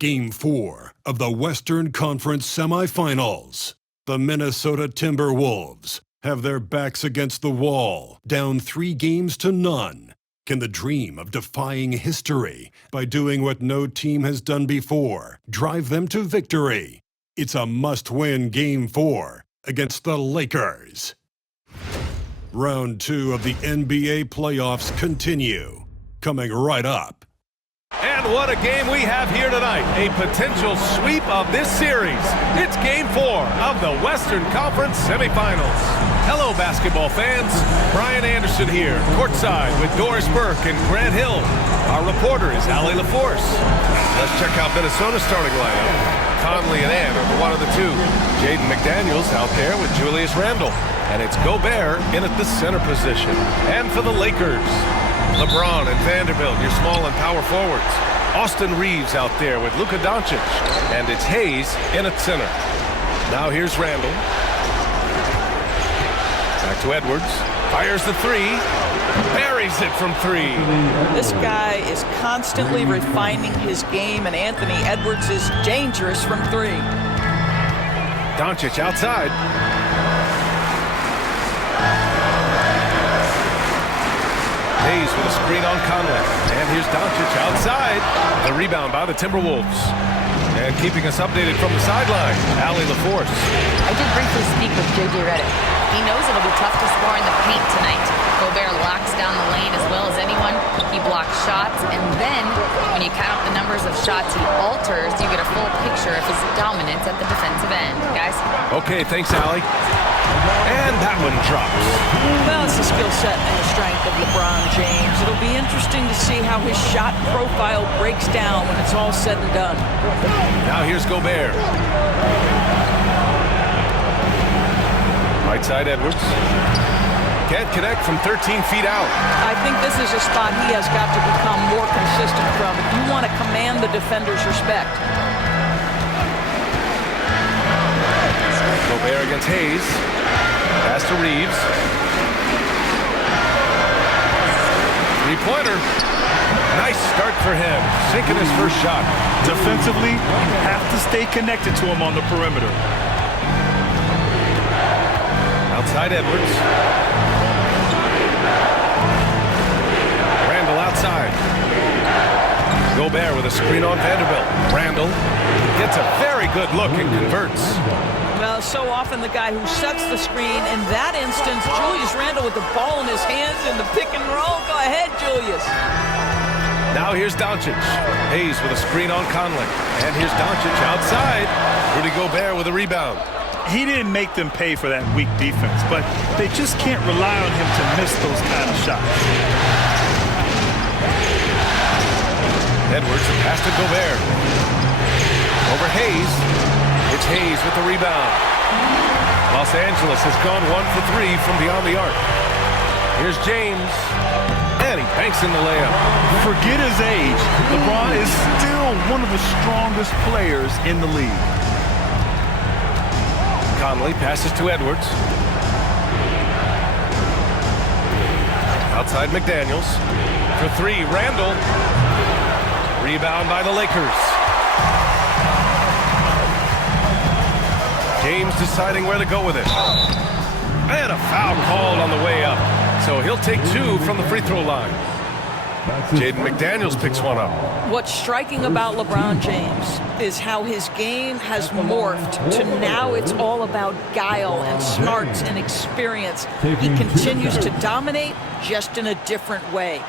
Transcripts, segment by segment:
Game 4 of the Western Conference Semifinals. The Minnesota Timberwolves have their backs against the wall, down 3-0. Can the dream of defying history by doing what no team has done before drive them to victory? It's a must-win Game 4 against the Lakers. Round 2 of the NBA playoffs continue. Coming right up. And what a game we have here tonight. A potential sweep of this series. It's Game 4 of the Western Conference Semifinals. Hello, basketball fans. Brian Anderson here, courtside with Doris Burke and Grant Hill. Our reporter is Allie LaForce. Let's check out Minnesota's starting lineup. Conley and Ann are the one of the two. Jaden McDaniels out there with Julius Randle. And it's Gobert in at the center position. And for the Lakers, LeBron and Vanderbilt, your small and power forwards. Austin Reeves out there with Luka Doncic. And it's Hayes in at center. Now here's Randle. Back to Edwards. Fires the three. Buries it from three. This guy is constantly refining his game, and Anthony Edwards is dangerous from three. Doncic outside. Hayes with a screen on Conley. And here's Doncic outside. The rebound by the Timberwolves. And keeping us updated from the sideline, Allie LaForce. I did briefly speak with J.J. Redick. He knows it'll be tough to score in the paint tonight. Gobert locks down the lane as well as anyone. He blocks shots, and then when you count up the numbers of shots he alters, you get a full picture of his dominance at the defensive end. Guys? Okay, thanks, Allie. And that one drops. Well, it's the skill set and the strength of LeBron James. It'll be interesting to see how his shot profile breaks down when it's all said and done. Now here's Gobert. Right side Edwards. Can't connect from 13 feet out. I think this is a spot he has got to become more consistent from if you want to command the defender's respect. Gobert against Hayes. Pass to Reeves. Three-pointer. Nice start for him. Sinking his first shot. Defensively, you have to stay connected to him on the perimeter. Outside Edwards. Randle outside. Gobert with a screen on Vanderbilt. Randle gets a very good look and converts. Well, so often the guy who sets the screen. In that instance, Julius Randle with the ball in his hands in the pick and roll. Go ahead, Julius. Now here's Doncic. Hayes with a screen on Conley. And here's Doncic outside. Rudy Gobert with a rebound. He didn't make them pay for that weak defense, but they just can't rely on him to miss those kind of shots. Edwards, a pass to Gobert. Over Hayes. It's Hayes with the rebound. Los Angeles has gone 1 for 3 from beyond the arc. Here's James. And he banks in the layup. Forget his age. LeBron is still one of the strongest players in the league. Conley passes to Edwards. Outside McDaniels. For three, Randle. Rebound by the Lakers. James deciding where to go with it. And a foul called on the way up. So he'll take two from the free throw line. Jaden McDaniels picks one up. What's striking about LeBron James is how his game has morphed to now it's all about guile and smarts and experience. He continues to dominate, just in a different way.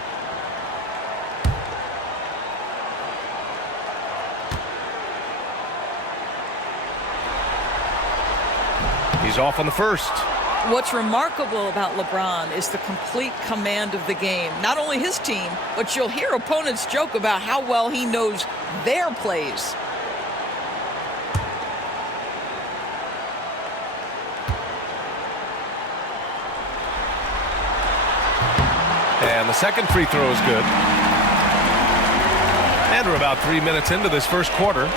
He's off on the first. What's remarkable about LeBron is the complete command of the game. Not only his team, but you'll hear opponents joke about how well he knows their plays. And the second free throw is good. And we're about 3 minutes into this first quarter.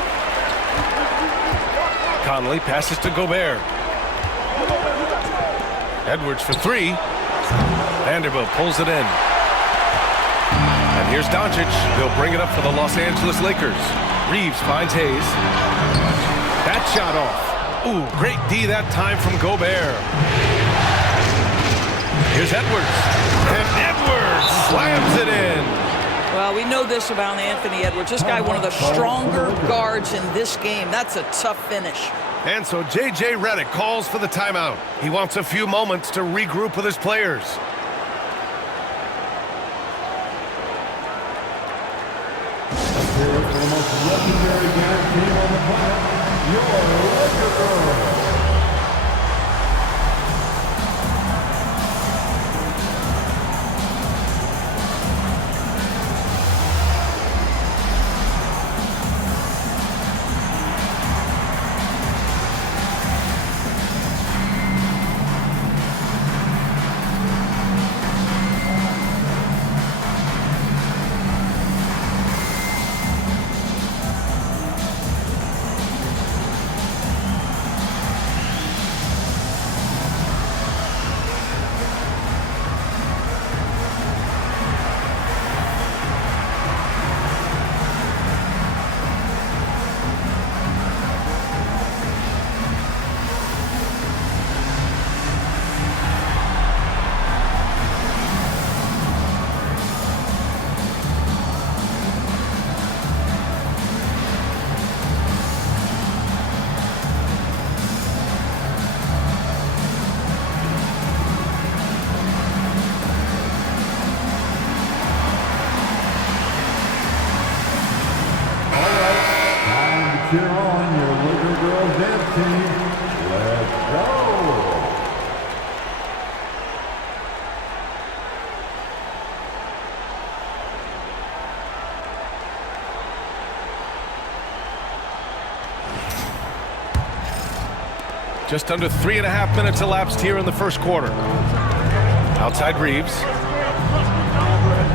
Conley passes to Gobert. Edwards for three. Vanderbilt pulls it in. And here's Doncic. He'll bring it up for the Los Angeles Lakers. Reeves finds Hayes. That shot off. Ooh, great D that time from Gobert. Here's Edwards. And Edwards slams it in. Well, we know this about Anthony Edwards. This guy, one of the stronger guards in this game. That's a tough finish. And so J.J. Redick calls for the timeout. He wants a few moments to regroup with his players. Here is the most legendary guard team on the planet, your Laker Girls. Cheer on your Laker Girls dance team. Let's go! Just under 3.5 minutes elapsed here in the first quarter. Outside Reeves.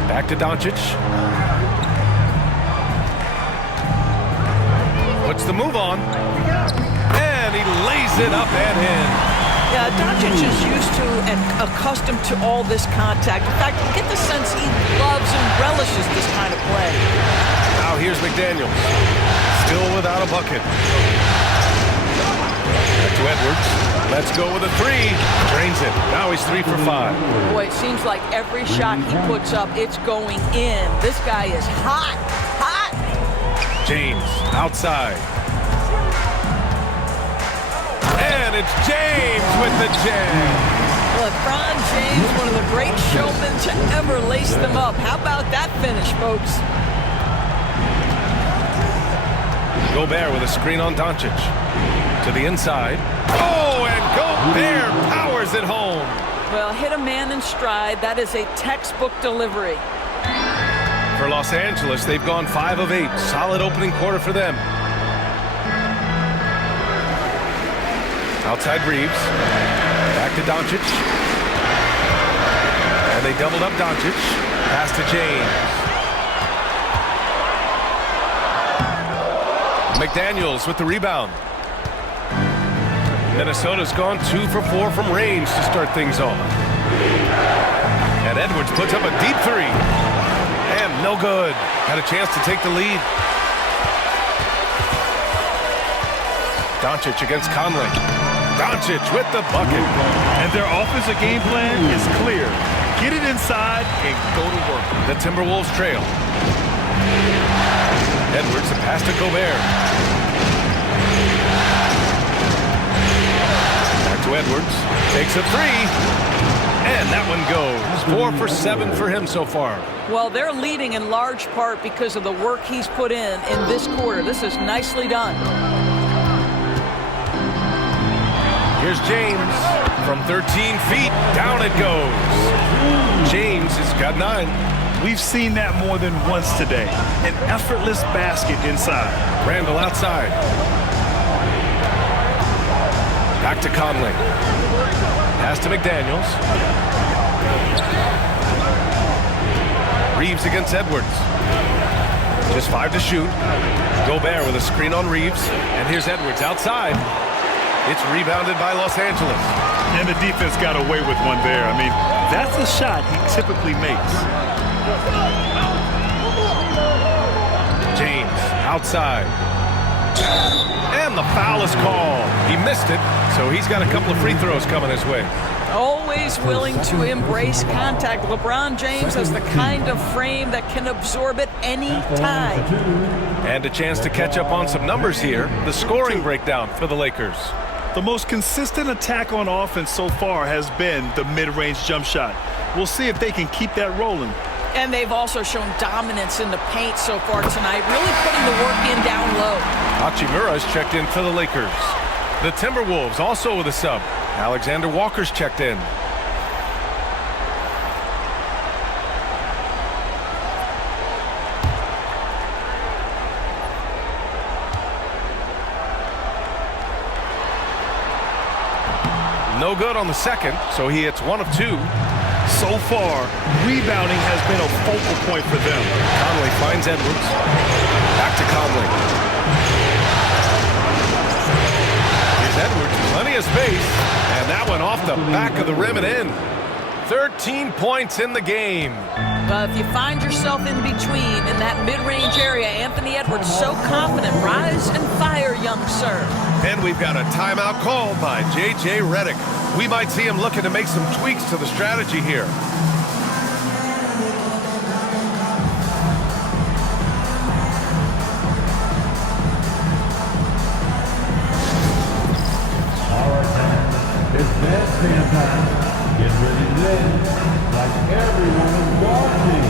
Back to Doncic. Puts the move on. And he lays it up and in. Yeah, Doncic is used to and accustomed to all this contact. In fact, you get the sense he loves and relishes this kind of play. Now here's McDaniels. Still without a bucket. Back to Edwards. Let's go with a three. Drains it. Now he's 3 for 5. Boy, it seems like every shot he puts up, it's going in. This guy is hot, hot. James outside. And it's James with the jam. LeBron James, one of the great showmen to ever lace them up. How about that finish, folks? Gobert with a screen on Doncic. To the inside. Oh, and Gobert powers it home. Well, hit a man in stride. That is a textbook delivery. For Los Angeles, they've gone 5 of 8. Solid opening quarter for them. Outside Reeves. Back to Doncic. And they doubled up Doncic. Pass to James. McDaniels with the rebound. Minnesota's gone 2 for 4 from range to start things off. And Edwards puts up a deep three. And no good. Had a chance to take the lead. Doncic against Conley. Doncic with the bucket. And their offensive game plan is clear. Get it inside and go to work. The Timberwolves trail. Edwards, a pass to Gobert. Back to Edwards. Takes a three. And that one goes. 4 for 7 for him so far. Well, they're leading in large part because of the work he's put in this quarter. This is nicely done. Here's James. From 13 feet, down it goes. James has got 9. We've seen that more than once today. An effortless basket inside. Randall outside. Back to Conley. Pass to McDaniels. Reeves against Edwards. Just 5 to shoot. Gobert with a screen on Reeves. And here's Edwards outside. It's rebounded by Los Angeles. And the defense got away with one there. I mean, that's a shot he typically makes. James outside. And the foul is called. He missed it, so he's got a couple of free throws coming his way. Always willing to embrace contact. LeBron James has the kind of frame that can absorb it any time. And a chance to catch up on some numbers here. The scoring breakdown for the Lakers. The most consistent attack on offense so far has been the mid-range jump shot. We'll see if they can keep that rolling. And they've also shown dominance in the paint so far tonight, really putting the work in down low. Hachimura is checked in for the Lakers. The Timberwolves also with a sub. Alexander Walker's checked in. No good on the second, so he hits 1 of 2. So far, rebounding has been a focal point for them. Conley finds Edwards. Back to Conley. Here's Edwards, plenty of space. And that went off the back of the rim and in. 13 points in the game. If you find yourself in between in that mid-range area, Anthony Edwards so confident. Rise and fire, young sir. And we've got a timeout called by J.J. Redick. We might see him looking to make some tweaks to the strategy here. All right, man. It's bandstand time. Get ready to dance like everyone is watching.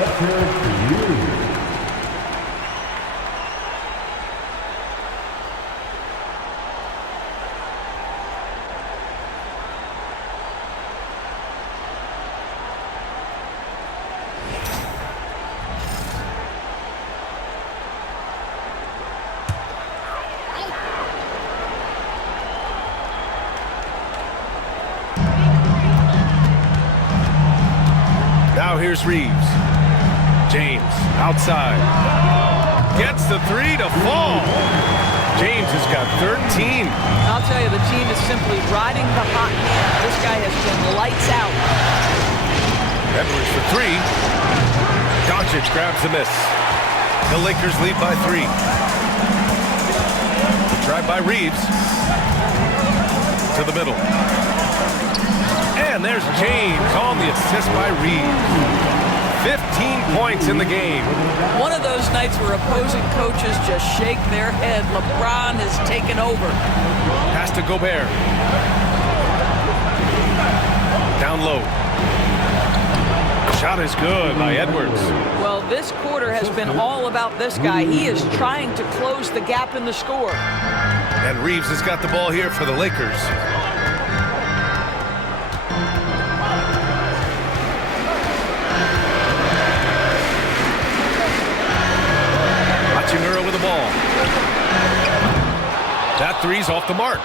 Let's hear it for you. Now here's Reeves. James outside. Gets the 3 to fall. James has got 13. I'll tell you, the team is simply riding the hot hand. This guy has been lights out. Edwards for 3. Doncic grabs the miss. The Lakers lead by 3. Drive by Reeves. To the middle. And there's James on the assist by Reeves. 15 points in the game. One of those nights where opposing coaches just shake their head. LeBron has taken over. Pass to Gobert. Down low. Shot is good by Edwards. Well, this quarter has been all about this guy. He is trying to close the gap in the score. And Reeves has got the ball here for the Lakers. Hachimura with the ball. That three's off the mark.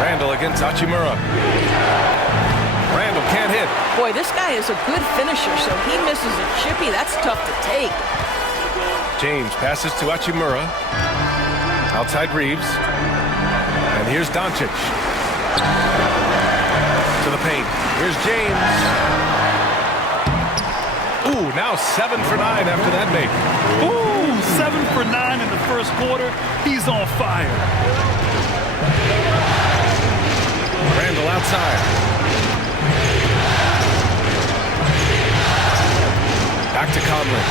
Randall against Hachimura. Randall can't hit. Boy, this guy is a good finisher, so he misses a chippy. That's tough to take. James passes to Hachimura. Outside Reeves. And here's Doncic. To the paint. Here's James. Ooh, now 7 for 9 after that make. Ooh, 7 for 9 in the first first quarter, he's on fire. Randall outside. Back to Conley.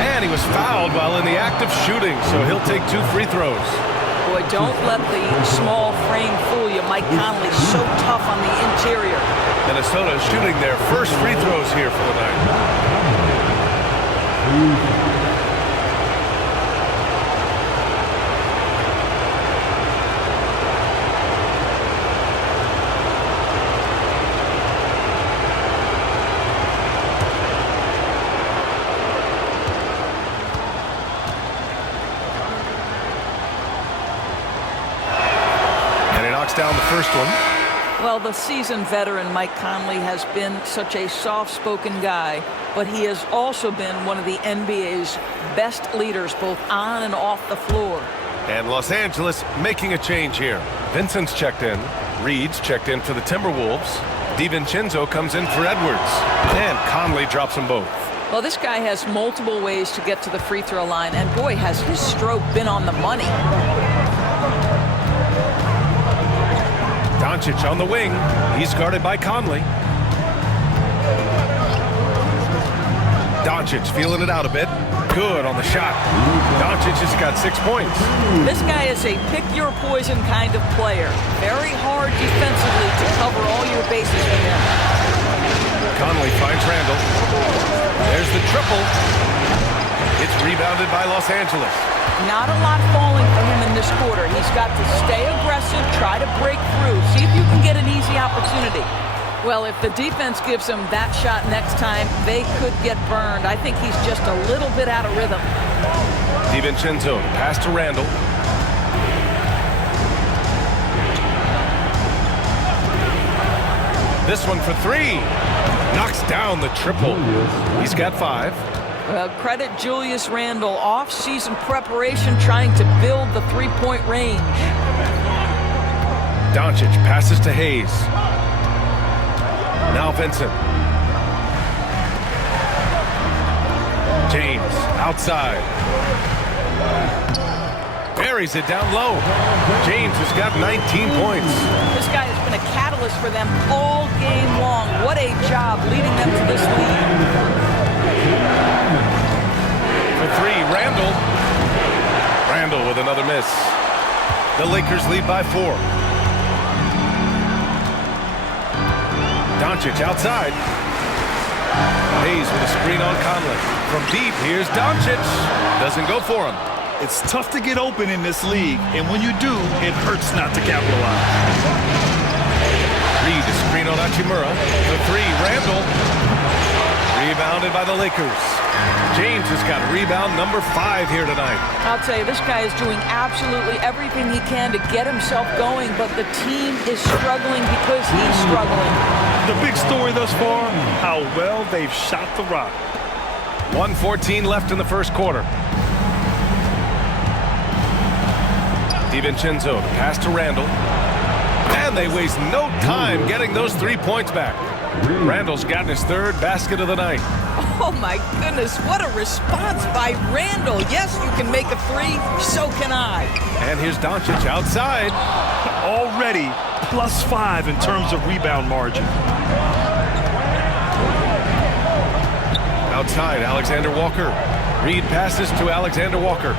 And he was fouled while in the act of shooting, so he'll take 2 free throws. Boy, don't let the small frame fool you. Mike Conley's so tough on the interior. Minnesota shooting their first free throws here for the night. Down the first one. Well, the seasoned veteran Mike Conley has been such a soft-spoken guy, but he has also been one of the NBA's best leaders, both on and off the floor. And Los Angeles making a change here. Vincent's checked in. Reed's checked in for the Timberwolves. DiVincenzo comes in for Edwards. And Conley drops them both. Well, this guy has multiple ways to get to the free throw line, and boy, has his stroke been on the money. Doncic on the wing. He's guarded by Conley. Doncic feeling it out a bit. Good on the shot. Doncic has got 6 points. This guy is a pick-your-poison kind of player. Very hard defensively to cover all your bases with him. Conley finds Randall. There's the triple. It's rebounded by Los Angeles. Not a lot falling for him in this quarter. He's got to stay aggressive, try to break through, see if you can get an easy opportunity. Well, if the defense gives him that shot next time, they could get burned. I think he's just a little bit out of rhythm. DiVincenzo pass to Randall. This one for 3. Knocks down the triple. He's got 5. Well, credit Julius Randle. Off-season preparation trying to build the three-point range. Doncic passes to Hayes. Now Vincent. James outside. Buries it down low. James has got 19 points. This guy has been a catalyst for them all game long. What a job leading them to this lead. For 3, Randall. Randall with another miss. The Lakers lead by 4. Doncic outside. Hayes with a screen on Conley. From deep, here's Doncic. Doesn't go for him. It's tough to get open in this league, and when you do, it hurts not to capitalize. Reed to screen on Hachimura. For 3, Randall. Rebounded by the Lakers. James has got rebound number 5 here tonight. I'll tell you, this guy is doing absolutely everything he can to get himself going, but the team is struggling because he's struggling. The big story thus far, how well they've shot the rock. 1:14 left in the first quarter. DiVincenzo pass to Randall. And they waste no time getting those 3 points back. Randall's gotten his 3rd basket of the night. Oh my goodness, what a response by Randall. Yes, you can make a 3, so can I. And here's Doncic outside. Already +5 in terms of rebound margin. Outside, Alexander Walker. Reed passes to Alexander Walker.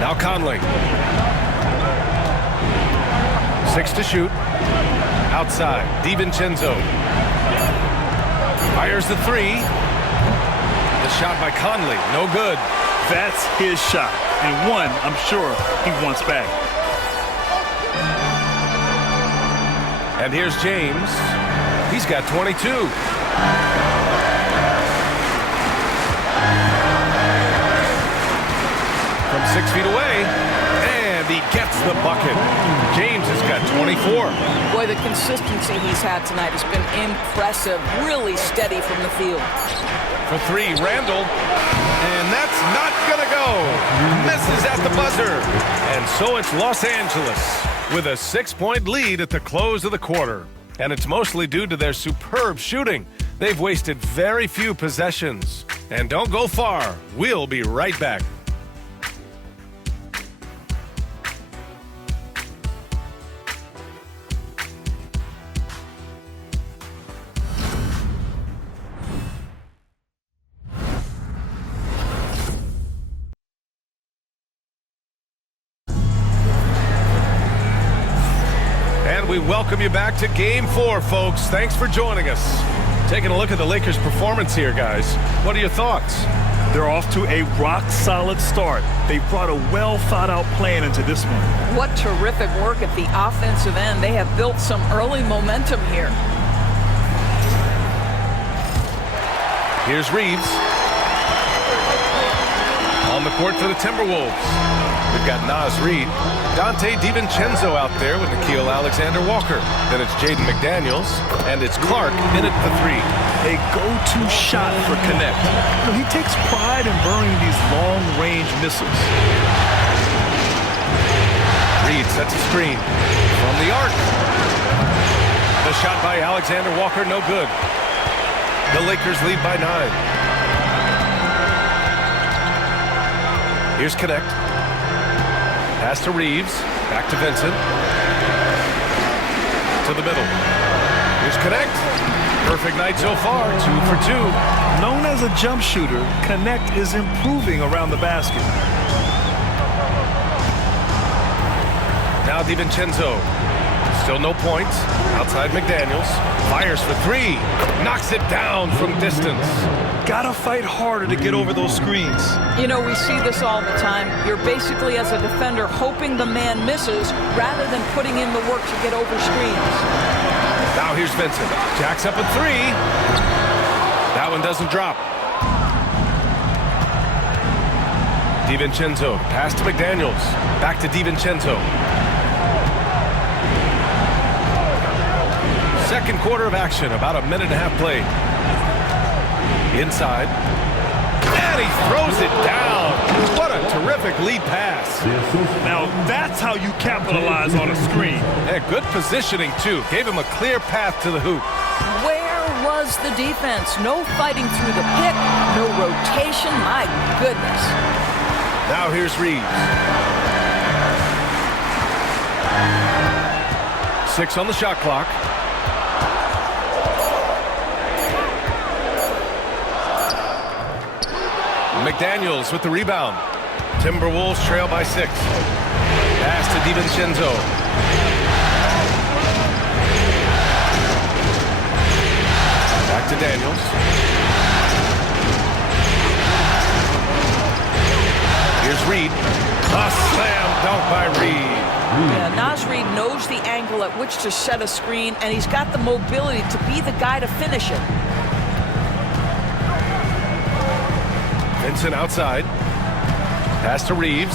Now Conley. 6 to shoot. Outside, DiVincenzo. Fires the 3. The shot by Conley, no good. That's his shot, and one I'm sure he wants back. And here's James. He's got 22. From 6 feet away, and he gets the bucket. James has got 24. Boy, the consistency he's had tonight has been impressive. Really steady from the field. For 3, Randall. And that's not going to go. Misses at the buzzer. And so it's Los Angeles with a 6-point lead at the close of the quarter. And it's mostly due to their superb shooting. They've wasted very few possessions. And don't go far. We'll be right back. We welcome you back to Game 4, folks. Thanks for joining us. Taking a look at the Lakers' performance here, guys. What are your thoughts? They're off to a rock-solid start. They brought a well-thought-out plan into this one. What terrific work at the offensive end. They have built some early momentum here. Here's Reeves. On the court for the Timberwolves. We've got Naz Reid, Dante DiVincenzo out there with Nickeil Alexander-Walker. Then it's Jaden McDaniels, and it's Clark in at the three. A go-to shot for Connect. You know, he takes pride in burning these long-range missiles. Reid sets a screen from the arc. The shot by Alexander-Walker, no good. The Lakers lead by 9. Here's Connect. Pass to Reeves. Back to Vincent. To the middle. Here's Connect. Perfect night so far. 2 for 2. Known as a jump shooter, Connect is improving around the basket. Now DiVincenzo. Still no points. Outside McDaniels. Fires for 3. Knocks it down from distance. Gotta fight harder to get over those screens. You know, we see this all the time. You're basically, as a defender, hoping the man misses rather than putting in the work to get over screens. Now here's Vincent. Jacks up a 3. That one doesn't drop. DiVincenzo. Pass to McDaniels. Back to DiVincenzo. Second quarter of action. About a minute and a half played. Inside. And he throws it down. What a terrific lead pass. Now that's how you capitalize on a screen. And good positioning, too. Gave him a clear path to the hoop. Where was the defense? No fighting through the pick, no rotation. My goodness. Now here's Reeves. 6 on the shot clock. McDaniels with the rebound. Timberwolves trail by 6. Pass to DiVincenzo. Back to Daniels. Here's Reid. A slam dunk by Reid. Yeah, Naz Reid knows the angle at which to set a screen, and he's got the mobility to be the guy to finish it. Vincent outside. Pass to Reeves.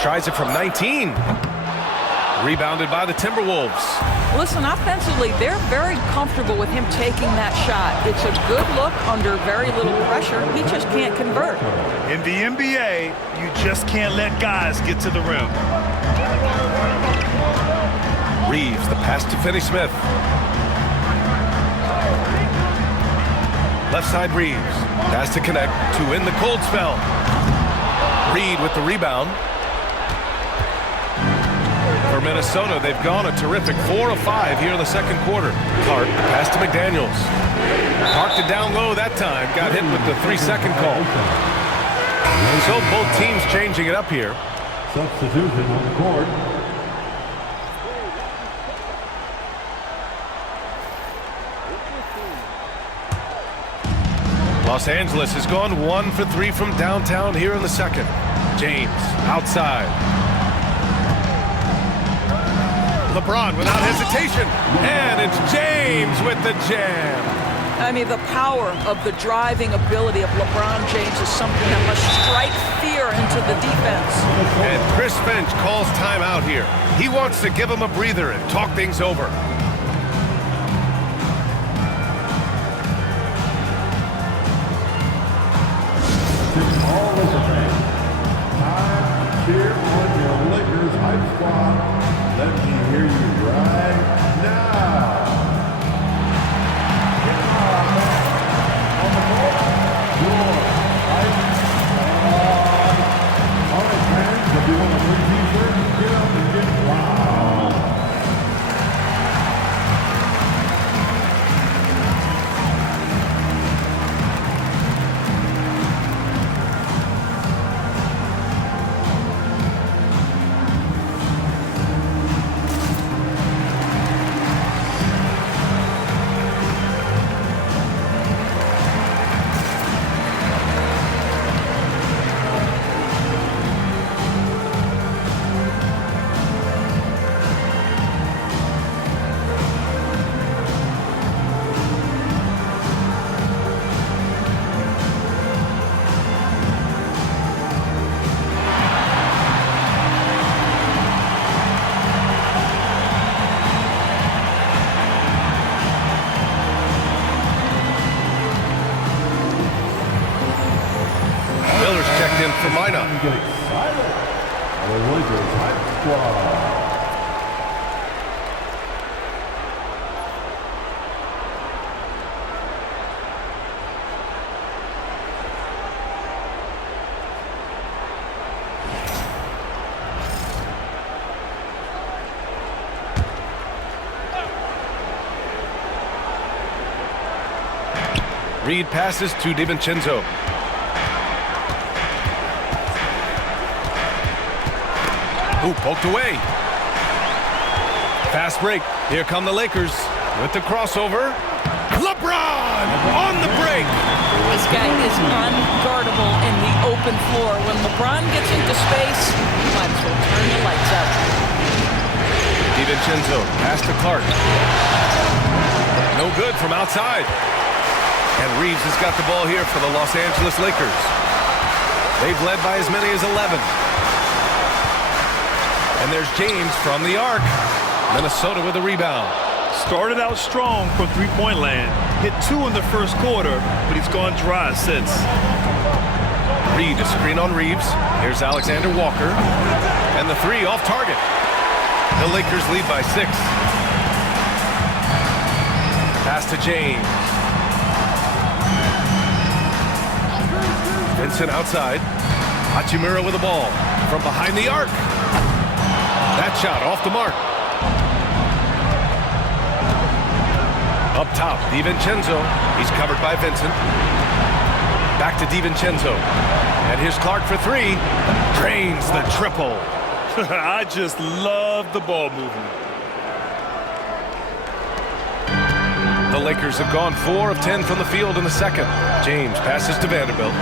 Tries it from 19. Rebounded by the Timberwolves. Listen, offensively, they're very comfortable with him taking that shot. It's a good look under very little pressure. He just can't convert. In the NBA, you just can't let guys get to the rim. Reeves, the pass to Finney-Smith. Left side Reeves. Pass to Connect to win the cold spell. Reid with the rebound. For Minnesota, they've gone a terrific 4 of 5 here in the second quarter. Clark, pass to McDaniels. Parked it down low that time. Got hit with the 3-second call. So both teams changing it up here. Substitution on the court. Los Angeles has gone 1 for 3 from downtown here in the second. James outside. LeBron without hesitation. And it's James with the jam. I mean, the power of the driving ability of LeBron James is something that must strike fear into the defense. And Chris Finch calls timeout here. He wants to give him a breather and talk things over. All of the fans. Time to tight squad. Let me hear you right now. Get on, man. On the board, your tight squad. All right, fans, if you want a free t-shirt, get up and get loud. Checked in for Minot. Get excited. The Lakers tight squad. Reed passes to DiVincenzo. Ooh, poked away. Fast break. Here come the Lakers with the crossover. LeBron on the break. This guy is unguardable in the open floor. When LeBron gets into space, you might as well turn the lights out. DiVincenzo pass to Clark. No good from outside. And Reeves has got the ball here for the Los Angeles Lakers. They've led by as many as 11. And there's James from the arc. Minnesota with a rebound. Started out strong from three-point land. Hit 2 in the first quarter, but he's gone dry since. Reed, a screen on Reeves. Here's Alexander Walker. And the 3 off target. The Lakers lead by 6. Pass to James. Vincent outside. Hachimura with the ball. From behind the arc. That shot off the mark. Up top, DiVincenzo. He's covered by Vincent. Back to DiVincenzo. And here's Clark for 3. Drains the triple. I just love the ball movement. The Lakers have gone 4 of 10 from the field in the second. James passes to Vanderbilt.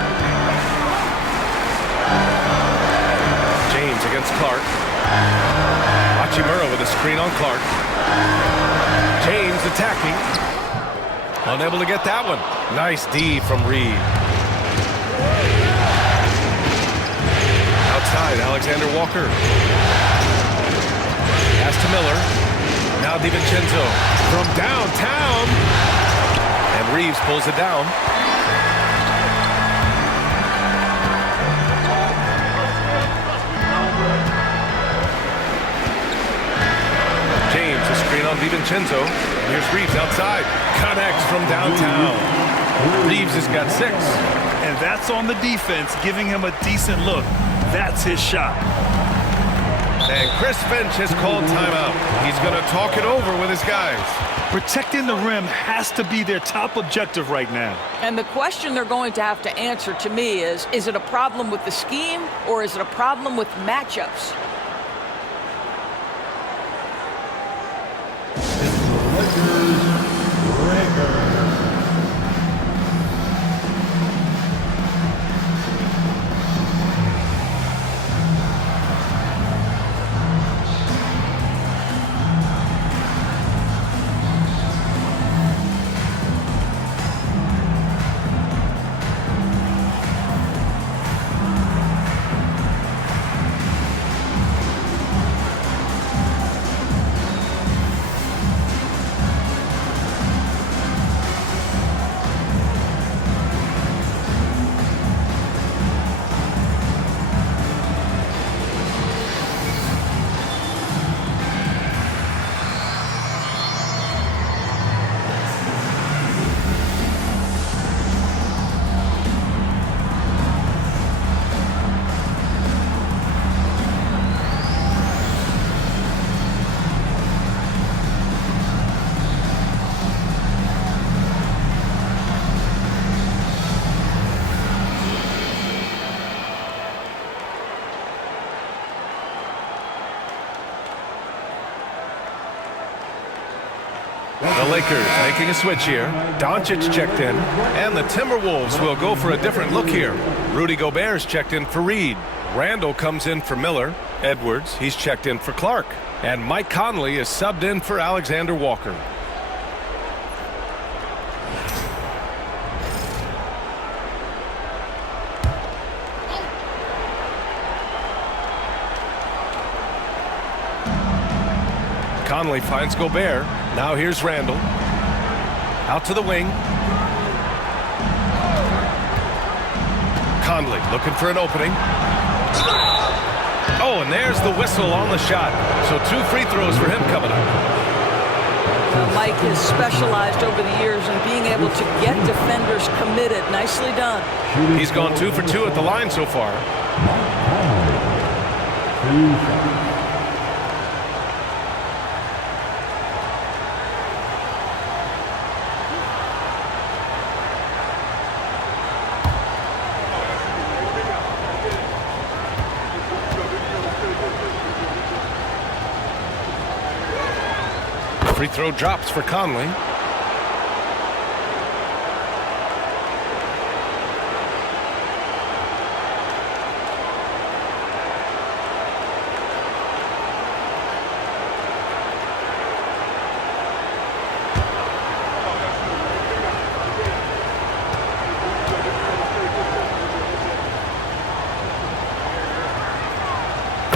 James against Clark. Hachimura with a screen on Clark. James attacking. Unable to get that one. Nice D from Reed. Outside, Alexander Walker. Pass to Miller. Now DiVincenzo from downtown. And Reeves pulls it down. James, a screen on DiVincenzo. Here's Reeves outside. Connects from downtown. Reeves has got 6. And that's on the defense, giving him a decent look. That's his shot. And Chris Finch has called timeout. He's going to talk it over with his guys. Protecting the rim has to be their top objective right now. And the question they're going to have to answer to me is it a problem with the scheme or is it a problem with matchups? The Lakers making a switch here. Doncic checked in. And the Timberwolves will go for a different look here. Rudy Gobert's checked in for Reed. Randall comes in for Miller. Edwards, he's checked in for Clark. And Mike Conley is subbed in for Alexander Walker. Conley finds Gobert. Now here's Randall. Out to the wing. Conley looking for an opening. Oh, and there's the whistle on the shot. So 2 free throws for him coming up. Mike has specialized over the years in being able to get defenders committed. Nicely done. He's gone 2 for 2 at the line so far. Free throw drops for Conley.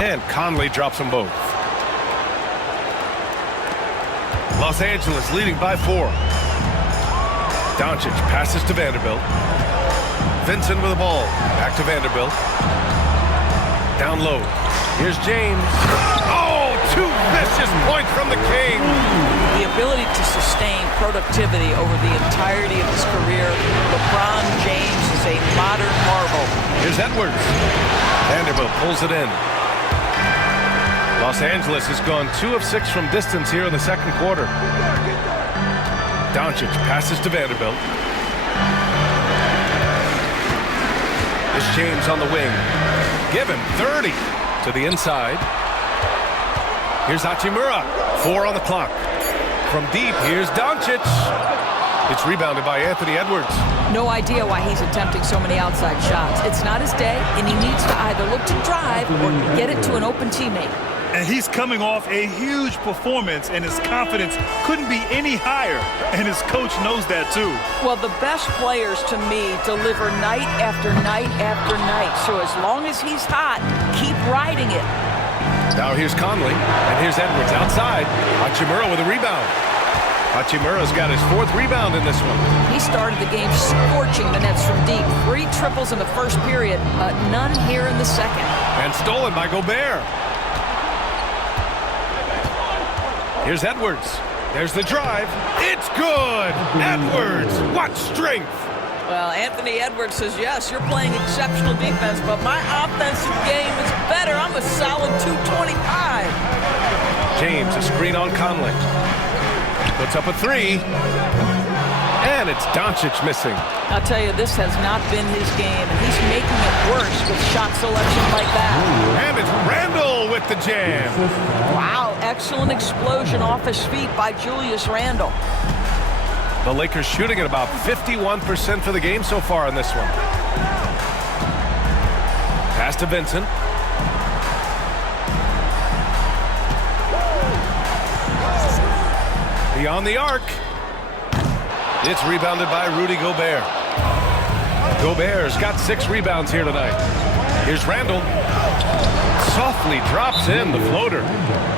And Conley drops them both. Los Angeles leading by 4. Doncic passes to Vanderbilt. Vincent with the ball. Back to Vanderbilt. Down low. Here's James. Oh, 2 vicious points from the King. The ability to sustain productivity over the entirety of his career. LeBron James is a modern marvel. Here's Edwards. Vanderbilt pulls it in. Los Angeles has gone 2 of 6 from distance here in the second quarter. Doncic passes to Vanderbilt. This James on the wing. Give him 30 to the inside. Here's Hachimura. 4 on the clock. From deep, here's Doncic. It's rebounded by Anthony Edwards. No idea why he's attempting so many outside shots. It's not his day, and he needs to either look to drive or get it to an open teammate. And he's coming off a huge performance, and his confidence couldn't be any higher. And his coach knows that, too. Well, the best players, to me, deliver night after night after night. So as long as he's hot, keep riding it. Now here's Conley, and here's Edwards outside. Hachimura with a rebound. Hachimura's got his 4th rebound in this one. He started the game scorching the nets from deep. 3 triples in the first period, but none here in the second. And stolen by Gobert. Here's Edwards. There's the drive. It's good. Edwards, what strength. Well, Anthony Edwards says, yes, you're playing exceptional defense, but my offensive game is better. I'm a solid 225. James, a screen on Conley. Puts up a 3. And it's Doncic missing. I'll tell you, this has not been his game, and he's making it worse with shot selection like that. And it's Randall with the jam. Wow, excellent explosion off his feet by Julius Randle. The Lakers shooting at about 51% for the game so far in this one. Pass to Vincent. Beyond the arc. It's rebounded by Rudy Gobert. Gobert's got 6 rebounds here tonight. Here's Randall. Softly drops in the floater.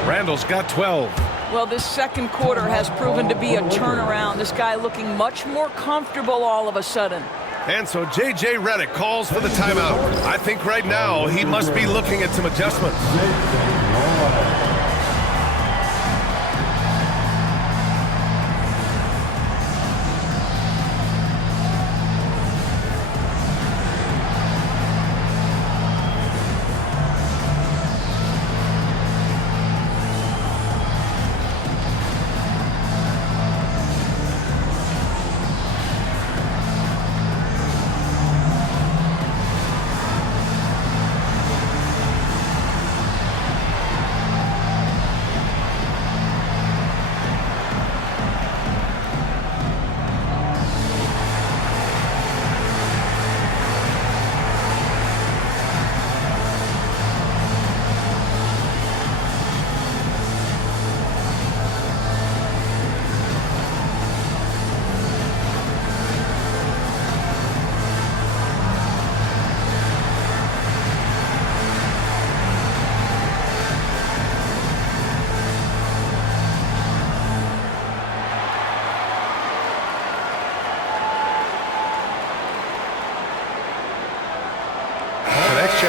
Randall's got 12. Well, this second quarter has proven to be a turnaround. This guy looking much more comfortable all of a sudden. And so J.J. Redick calls for the timeout. I think right now he must be looking at some adjustments.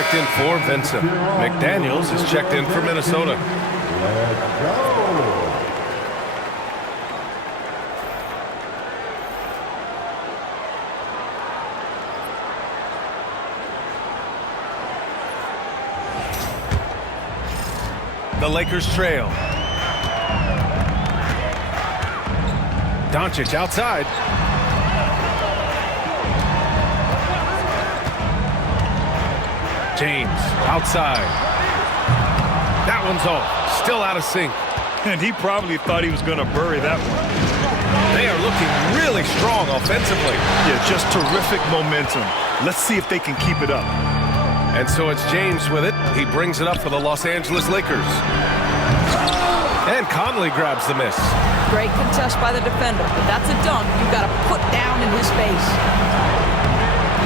checked in for Vincent. McDaniels is checked in for Minnesota. Let's go. The Lakers trail. Doncic outside. James outside. That one's off. Still out of sync. And he probably thought he was going to bury that one. They are looking really strong offensively. Yeah, just terrific momentum. Let's see if they can keep it up. And so it's James with it. He brings it up for the Los Angeles Lakers. And Conley grabs the miss. Great contest by the defender, but that's a dunk you got to put down in his face.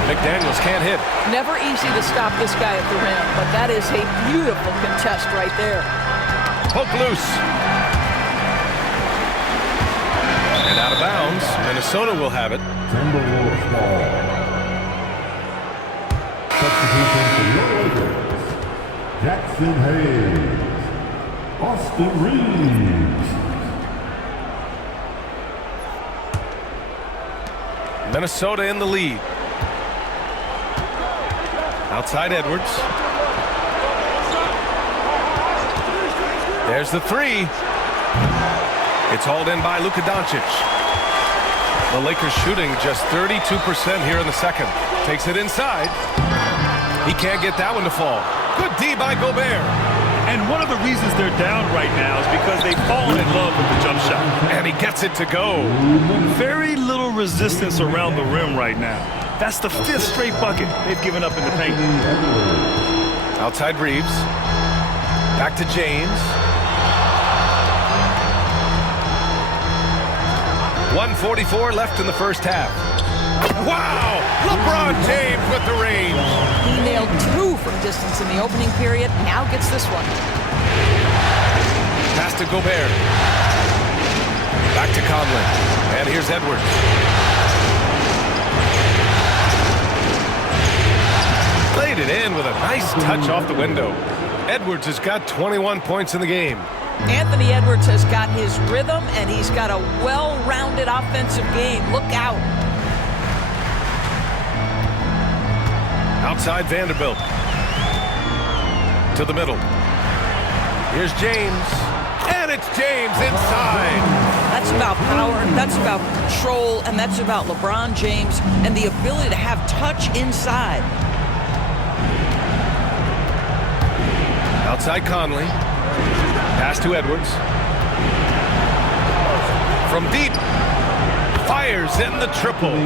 McDaniels can't hit. Never easy to stop this guy at the rim, but that is a beautiful contest right there. Poke loose. And out of bounds. Minnesota will have it. Timberwolves ball. Substitution for your Lakers. Jackson Hayes. Austin Reeves. Minnesota in the lead. Outside Edwards. There's the three. It's hauled in by Luka Doncic. The Lakers shooting just 32% here in the second. Takes it inside. He can't get that one to fall. Good D by Gobert. And one of the reasons they're down right now is because they've fallen in love with the jump shot. And he gets it to go. Very little resistance around the rim right now. That's the 5th straight bucket they've given up in the paint. Outside Reeves. Back to James. 1:44 left in the first half. Wow! LeBron James with the range. He nailed 2 from distance in the opening period. Now gets this one. Pass to Gobert. Back to Conley. And here's Edwards. Laid it in with a nice touch off the window. Edwards has got 21 points in the game. Anthony Edwards has got his rhythm, and he's got a well-rounded offensive game. Look out. Outside Vanderbilt. To the middle. Here's James. And it's James inside. That's about power, that's about control, and that's about LeBron James and the ability to have touch inside. Outside Conley. Pass to Edwards. From deep. Fires in the triple.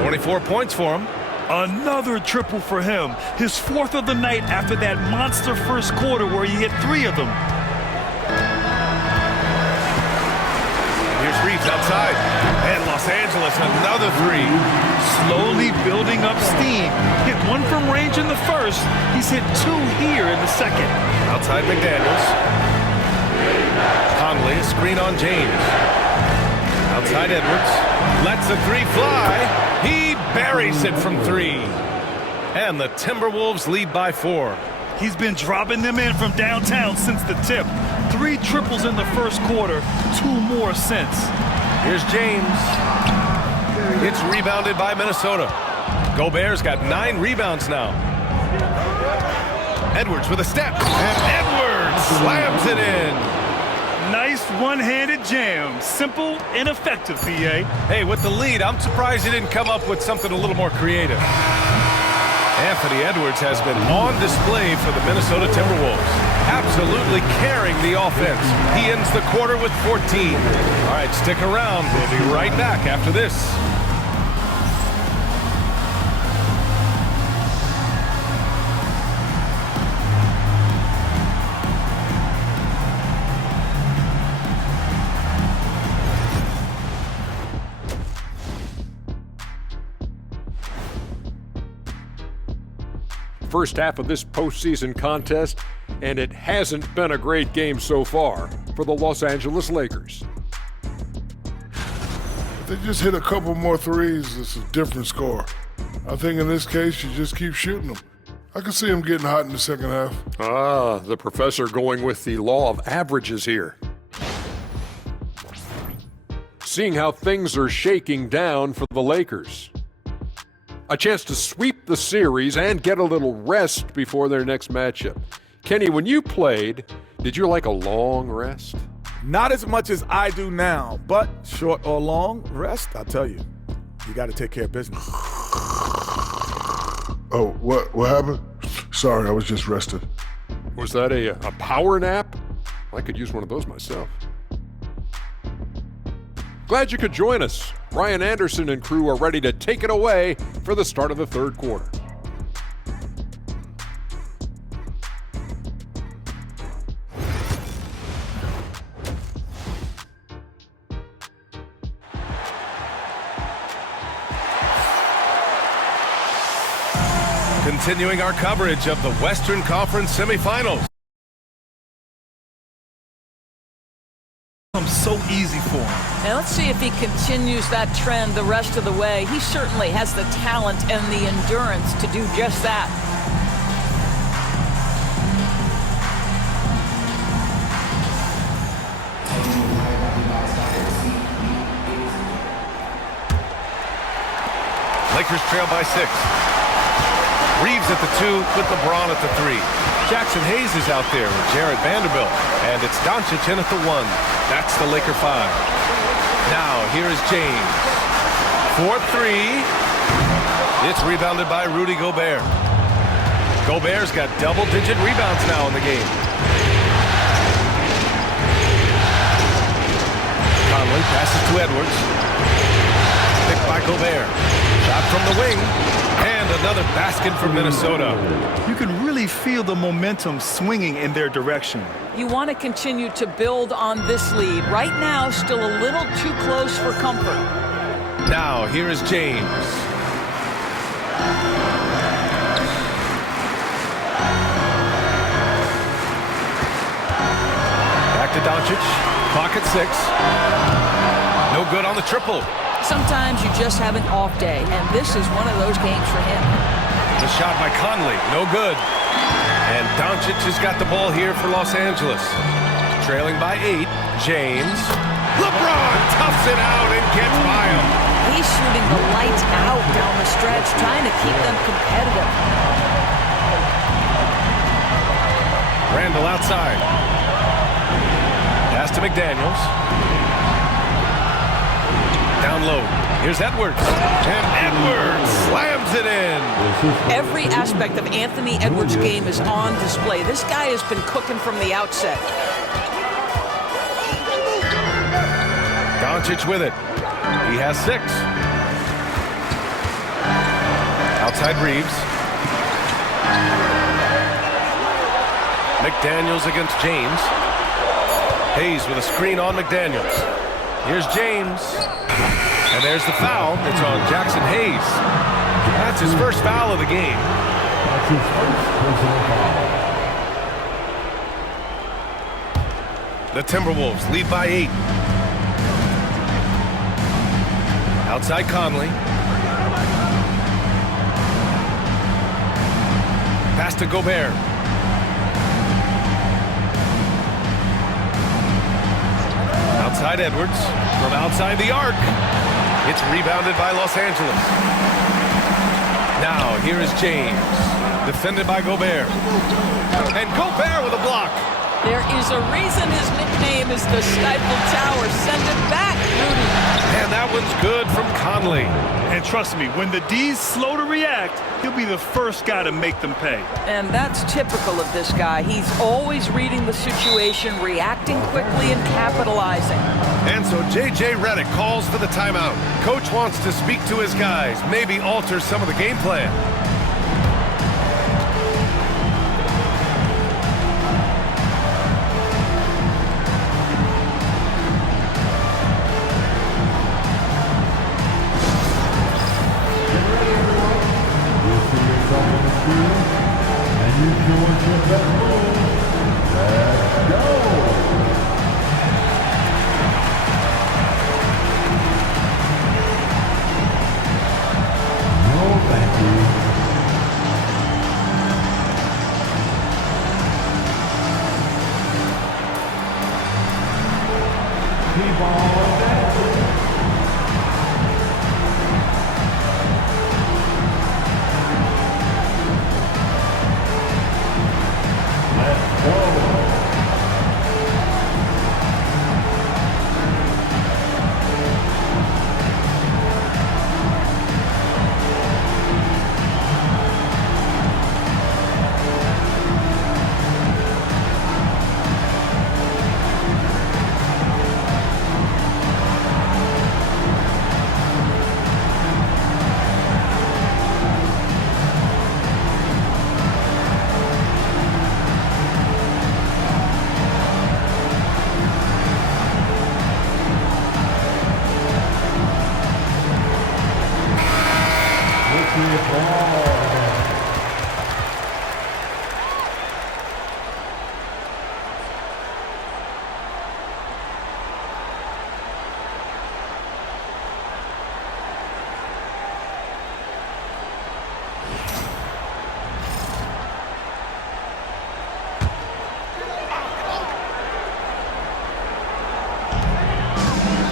24 points for him. Another triple for him. His 4th of the night after that monster first quarter where he hit 3 of them. Here's Reeves outside. And Los Angeles, another 3. Slowly building up steam. Hit 1 from range in the first. He's hit 2 here in the second. Outside McDaniels. Conley, a screen on James. Outside Edwards. Lets the 3 fly. He buries it from 3. And the Timberwolves lead by 4. He's been dropping them in from downtown since the tip. 3 triples in the first quarter, 2 more since. Here's James. It's rebounded by Minnesota. Gobert's got 9 rebounds now. Edwards with a step. And Edwards slams it in. Nice one-handed jam. Simple and effective, PA. Hey, with the lead, I'm surprised he didn't come up with something a little more creative. Anthony Edwards has been on display for the Minnesota Timberwolves. Absolutely carrying the offense. He ends the quarter with 14. All right, stick around. We'll be right back after this. First half of this postseason contest, and it hasn't been a great game so far for the Los Angeles Lakers. If they just hit a couple more threes, it's a different score. I think in this case, you just keep shooting them. I can see him getting hot in the second half. Ah, the professor going with the law of averages here. Seeing how things are shaking down for the Lakers. A chance to sweep the series and get a little rest before their next matchup. Kenny, when you played, did you like a long rest? Not as much as I do now, but short or long rest, I'll tell you, you got to take care of business. Oh, what happened? Sorry, I was just resting. Was that a power nap? I could use one of those myself. Glad you could join us. Ryan Anderson and crew are ready to take it away for the start of the third quarter. Continuing our coverage of the Western Conference Semifinals. So easy for him. And let's see if he continues that trend the rest of the way. He certainly has the talent and the endurance to do just that. Lakers trail by 6. Reeves at the 2 with LeBron at the 3. Jackson Hayes is out there with Jared Vanderbilt. And it's Doncic in at the 1. That's the Laker 5. Now, here is James. 4-3. It's rebounded by Rudy Gobert. Gobert's got double-digit rebounds now in the game. Conley passes to Edwards. Picked by Gobert. Shot from the wing. And another basket for Minnesota. You can really feel the momentum swinging in their direction. You want to continue to build on this lead. Right now, still a little too close for comfort. Now, here is James. Back to Doncic. Clock at 6. No good on the triple. Sometimes you just have an off day, and this is one of those games for him. The shot by Conley, no good. And Doncic has got the ball here for Los Angeles. Trailing by 8, James. LeBron toughs it out and gets by him. He's shooting the lights out down the stretch, trying to keep them competitive. Randall outside. Pass to McDaniels. Down low. Here's Edwards. And Edwards slams it in. Every aspect of Anthony Edwards' game is on display. This guy has been cooking from the outset. Doncic with it. He has 6. Outside Reeves. McDaniels against James. Hayes with a screen on McDaniels. Here's James. And there's the foul. It's on Jackson Hayes. That's his first foul of the game. That's his first personal foul. The Timberwolves lead by 8. Outside Conley. Pass to Gobert. Outside Edwards. From outside the arc. It's rebounded by Los Angeles. Now, here is James. Defended by Gobert. And Gobert with a block. There is a reason his nickname is the Stifle Tower. Send it back, Rudy. And that one's good from Conley. And trust me, when the D's slow to react, he'll be the first guy to make them pay. And that's typical of this guy. He's always reading the situation, reacting quickly, and capitalizing. And so J.J. Redick calls for the timeout. Coach wants to speak to his guys, maybe alter some of the game plan. And you can watch your best move. Let's go! No, thank you. T-ball advantage. Let's go.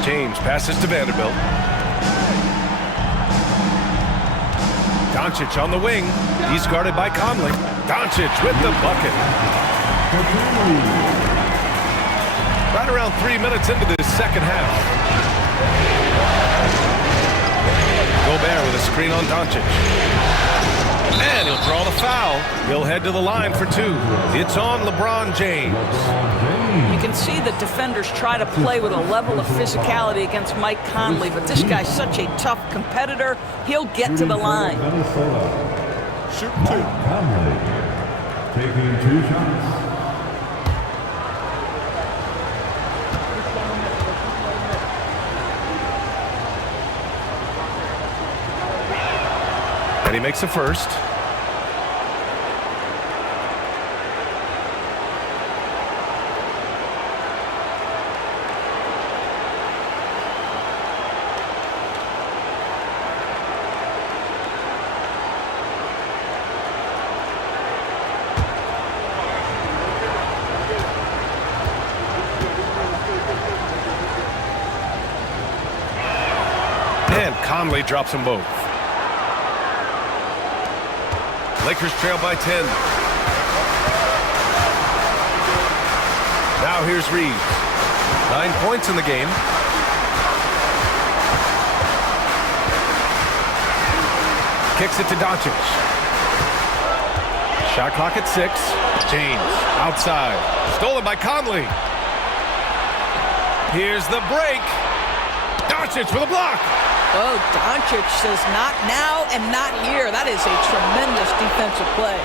James passes to Vanderbilt. Doncic on the wing. He's guarded by Conley. Doncic with the bucket. Right around 3 minutes into this second half. Gobert with a screen on Doncic. And he'll draw the foul. He'll head to the line for two. It's on LeBron James. You can see the defenders try to play with a level of physicality against Mike Conley, but this guy's such a tough competitor. He'll get to the line. Shoot two. Conley taking 2 shots. And he makes the first. And Conley drops them both. Lakers trail by 10. Now here's Reeves. 9 points in the game. Kicks it to Doncic. Shot clock at 6. James outside. Stolen by Conley. Here's the break. Doncic with a block. Oh, Doncic says not now and not here. That is a tremendous defensive play.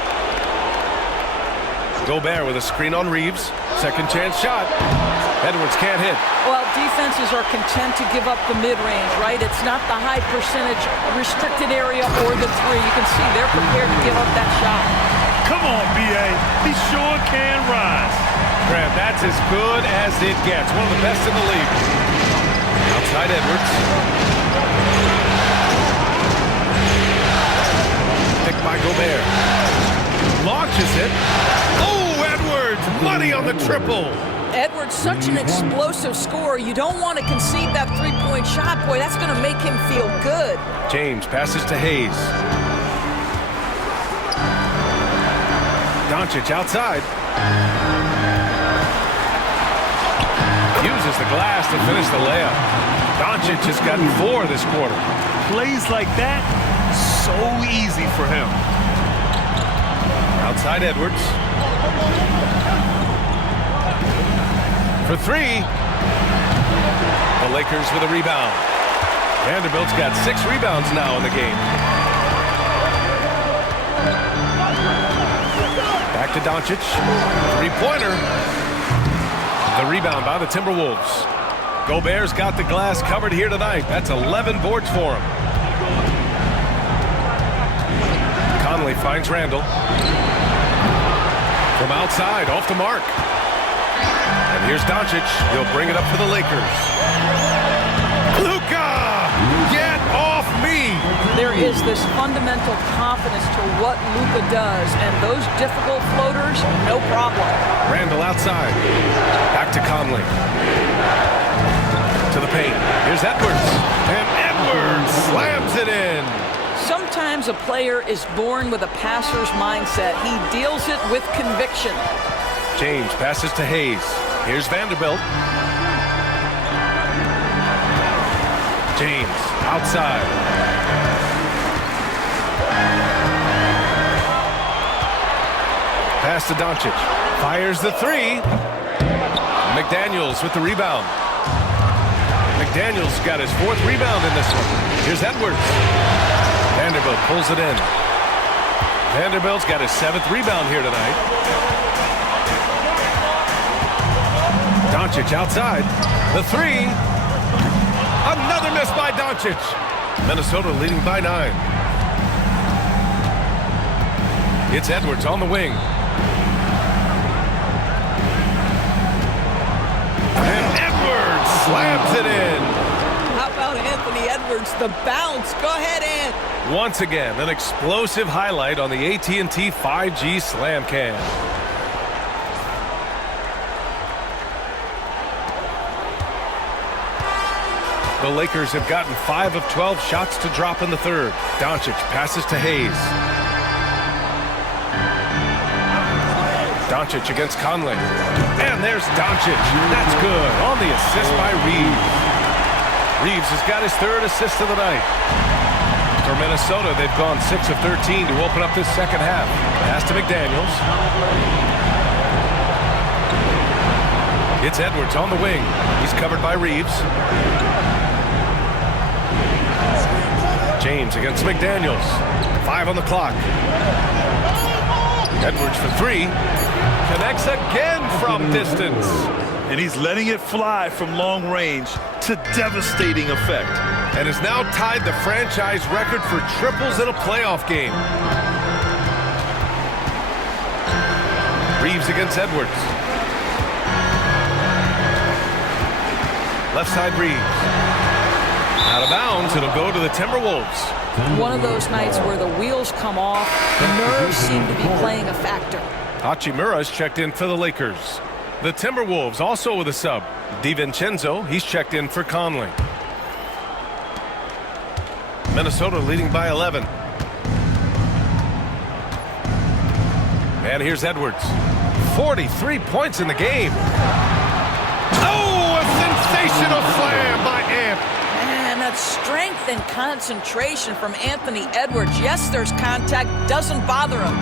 Gobert with a screen on Reeves. Second chance shot. Edwards can't hit. Well, defenses are content to give up the mid-range, right? It's not the high percentage restricted area or the three. You can see they're prepared to give up that shot. Come on, B.A. He sure can rise. Graham, that's as good as it gets. One of the best in the league. Outside Edwards. Picked by Gobert. Launches it. Oh, Edwards! Money on the triple. Edwards, such an explosive scorer. You don't want to concede that three-point shot. Boy, that's going to make him feel good. James passes to Hayes. Doncic outside. Uses the glass to finish the layup. Doncic has gotten 4 this quarter. Plays like that, so easy for him. Outside Edwards. For 3. The Lakers with a rebound. Vanderbilt's got 6 rebounds now in the game. Back to Doncic. 3-pointer. The rebound by the Timberwolves. Gobert's got the glass covered here tonight. That's 11 boards for him. Conley finds Randall. From outside, off the mark. And here's Doncic. He'll bring it up for the Lakers. Luka! Get off me! There is this fundamental confidence to what Luka does, and those difficult floaters, no problem. Randall outside. Back to Conley. To the paint. Here's Edwards. And Edwards slams it in. Sometimes a player is born with a passer's mindset. He deals it with conviction. James passes to Hayes. Here's Vanderbilt. James outside. Pass to Doncic. Fires the three. McDaniels with the rebound. McDaniels got his 4th rebound in this one. Here's Edwards. Vanderbilt pulls it in. Vanderbilt's got his 7th rebound here tonight. Doncic outside. The three. Another miss by Doncic. Minnesota leading by 9. It's Edwards on the wing. And Edwards slams it in. How about Anthony Edwards, the bounce? Go ahead, Ant. Once again, an explosive highlight on the AT&T 5G Slam Cam. The Lakers have gotten 5 of 12 shots to drop in the 3rd. Doncic passes to Hayes. Doncic against Conley. And there's Doncic. That's good. On the assist by Reeves. Reeves has got his 3rd assist of the night. For Minnesota, they've gone 6 of 13 to open up this second half. Pass to McDaniels. It's Edwards on the wing. He's covered by Reeves. James against McDaniels. 5 on the clock. Edwards for 3. Connects again from distance. And he's letting it fly from long range to devastating effect. And has now tied the franchise record for triples in a playoff game. Reeves against Edwards. Left side Reeves. Out of bounds, it'll go to the Timberwolves. One of those nights where the wheels come off, the nerves seem to be playing a factor. Hachimura's checked in for the Lakers. The Timberwolves also with a sub. DiVincenzo, he's checked in for Conley. Minnesota leading by 11. And here's Edwards. 43 points in the game. Oh, a sensational slam by Ant. And that strength and concentration from Anthony Edwards. Yes, there's contact. Doesn't bother him.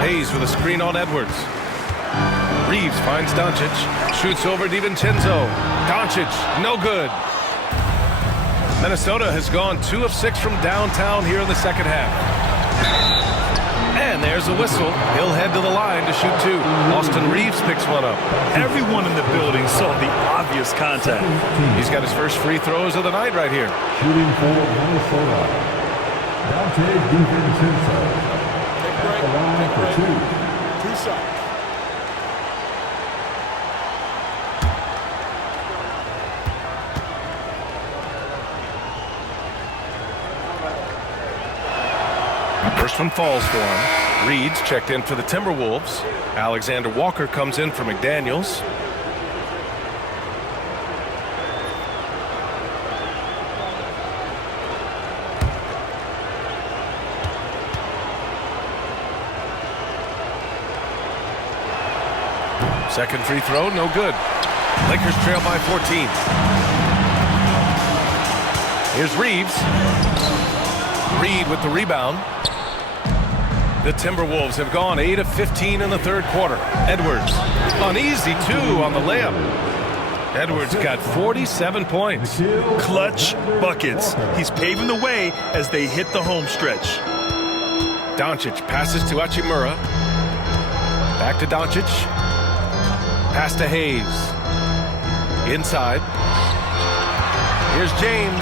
Hayes with a screen on Edwards. Reeves finds Doncic. Shoots over DiVincenzo. Doncic, no good. Minnesota has gone 2 of 6 from downtown here in the second half. And there's a whistle. He'll head to the line to shoot 2. Austin Reeves picks one up. Everyone in the building saw the obvious contact. He's got his first free throws of the night right here. Shooting for Minnesota, Dante DiVincenzo. At the line for 2. 2 shots. First one falls for him. Reed's checked in for the Timberwolves. Alexander Walker comes in for McDaniels. Second free throw, no good. Lakers trail by 14. Here's Reeves. Reed with the rebound. The Timberwolves have gone 8 of 15 in the third quarter. Edwards, an easy 2 on the layup. Edwards got 47 points. Clutch buckets. He's paving the way as they hit the home stretch. Doncic passes to Hachimura. Back to Doncic. Pass to Hayes. Inside. Here's James.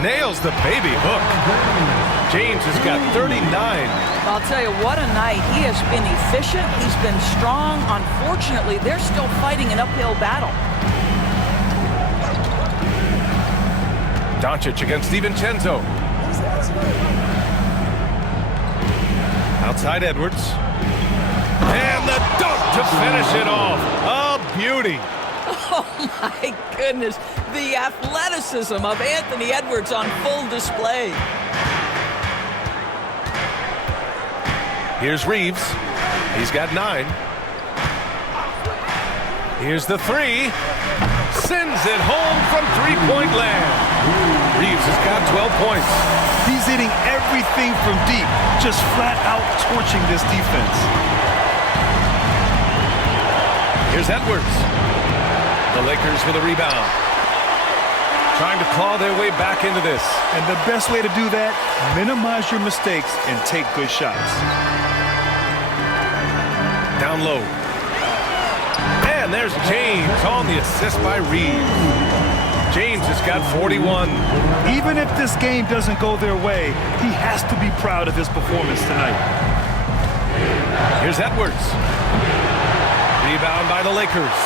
Nails the baby hook. James has got 39. I'll tell you, what a night. He has been efficient. He's been strong. Unfortunately, they're still fighting an uphill battle. Doncic against DiVincenzo. Outside Edwards. And the dunk to finish it off. A beauty. Oh, my goodness. The athleticism of Anthony Edwards on full display. Here's Reeves. He's got 9. Here's the 3. Sends it home from three-point land. Reeves has got 12 points. He's hitting everything from deep, just flat out torching this defense. Here's Edwards. The Lakers with a rebound. Trying to claw their way back into this. And the best way to do that, minimize your mistakes and take good shots. Down low. And there's James on the assist by Reeves. James has got 41. Even if this game doesn't go their way, he has to be proud of his performance tonight. Here's Edwards. Rebound by the Lakers.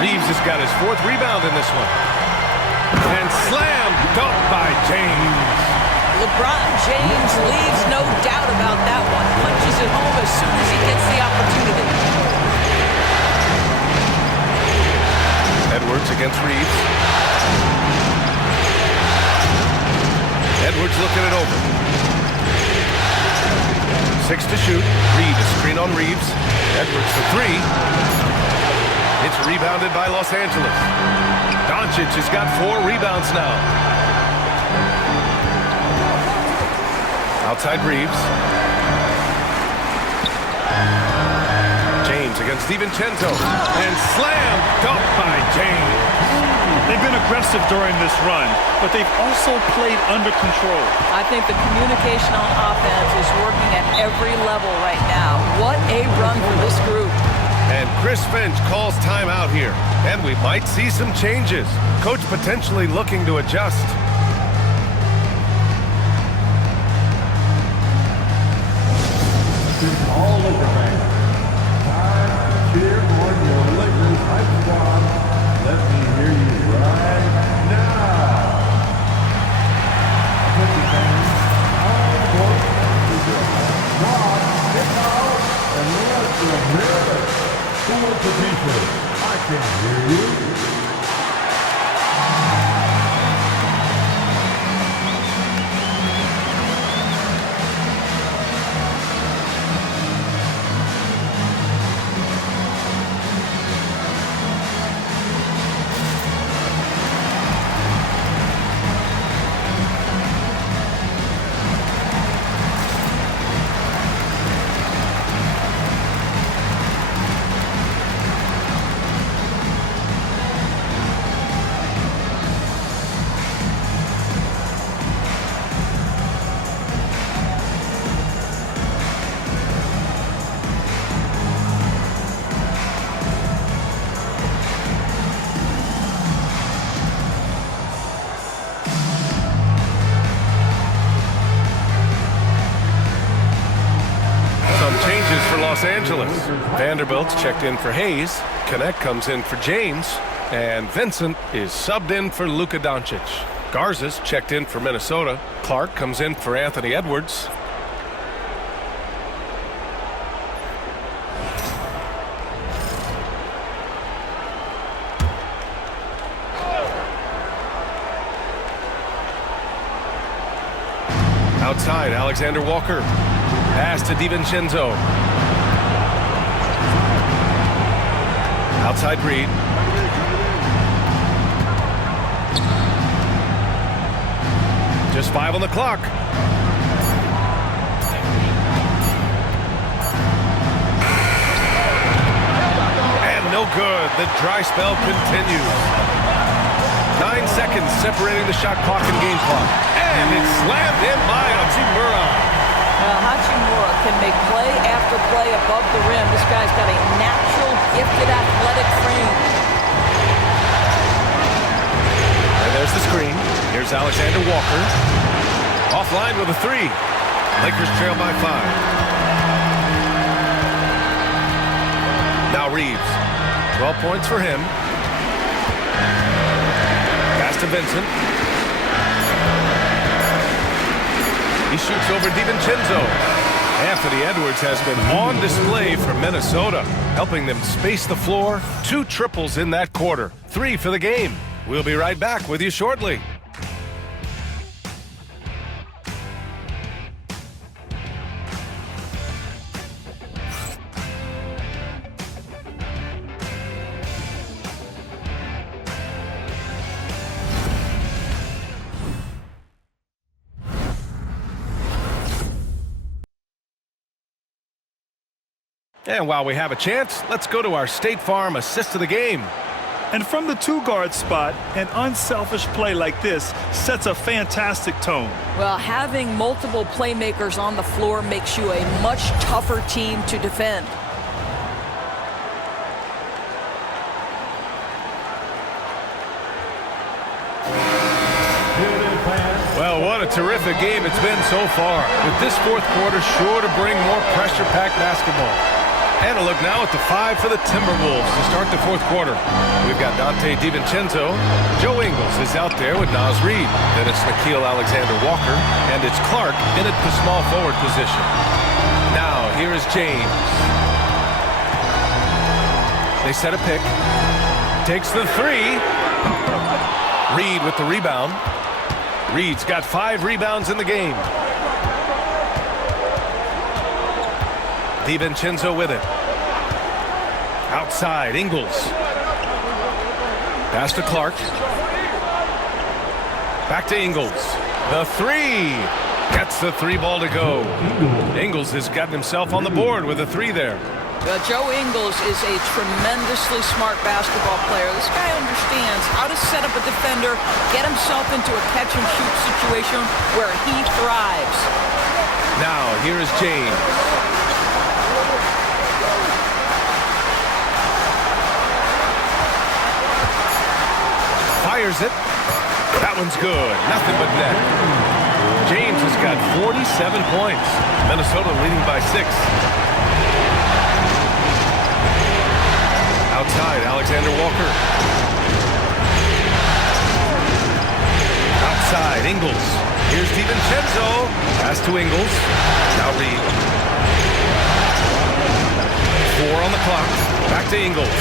Reeves has got his 4th rebound in this one. And slam dunk by James. LeBron James leaves no doubt about that one. Punches it home as soon as he gets the opportunity. Edwards against Reeves. Edwards looking it over. 6 to shoot. Reed, a screen on Reeves. Edwards for 3. It's rebounded by Los Angeles. Doncic has got 4 rebounds now. Outside Reeves. James against DiVincenzo. And slam dunk by James. They've been aggressive during this run, but they've also played under control. I think the communication on offense is working at every level right now. What a run for this group. And Chris Finch calls timeout here. And we might see some changes. Coach potentially looking to adjust. All Laker fans, time to cheer on your Lakers hype squad. Let me hear you right now. Attention fans, all aboard to the squad, get out and let them hear it. Who wants a t-shirt? I can't hear you. Los Angeles. Vanderbilt's checked in for Hayes. Connect comes in for James. And Vincent is subbed in for Luka Doncic. Garza's checked in for Minnesota. Clark comes in for Anthony Edwards. Outside, Alexander Walker. Pass to DiVincenzo. Outside Reed. Just 5 on the clock. And no good. The dry spell continues. 9 seconds separating the shot clock and game clock. And it's slammed in by Hachimura. Hachimura can make play after play above the rim. This guy's got a natural, gifted, athletic frame. And there's the screen. Here's Alexander Walker. Offline with a 3. Lakers trail by 5. Now Reeves. 12 points for him. Pass to Vincent. He shoots over DiVincenzo. Anthony Edwards has been on display for Minnesota, helping them space the floor. 2 triples in that quarter, 3 for the game. We'll be right back with you shortly. And while we have a chance, let's go to our State Farm assist of the game. And from the 2-guard spot, an unselfish play like this sets a fantastic tone. Well, having multiple playmakers on the floor makes you a much tougher team to defend. Well, what a terrific game it's been so far, with this 4th quarter sure to bring more pressure-packed basketball. And a look now at the 5 for the Timberwolves to start the 4th quarter. We've got Dante DiVincenzo. Joe Ingles is out there with Naz Reid. Then it's Nickeil Alexander-Walker. And it's Clark in at the small forward position. Now, here is James. They set a pick. Takes the 3. Reid with the rebound. Reid's got 5 rebounds in the game. DiVincenzo with it. Outside, Ingles. Pass to Clark. Back to Ingles. The 3. Gets the 3 ball to go. Ingles has gotten himself on the board with a 3 there. Joe Ingles is a tremendously smart basketball player. This guy understands how to set up a defender, get himself into a catch-and-shoot situation where he thrives. Now, here is James. Fires it. That one's good. Nothing but net. James has got 47 points. Minnesota leading by 6. Outside, Alexander Walker. Outside, Ingles. Here's DiVincenzo. Pass to Ingles. Now Reid. 4 on the clock. Back to Ingles.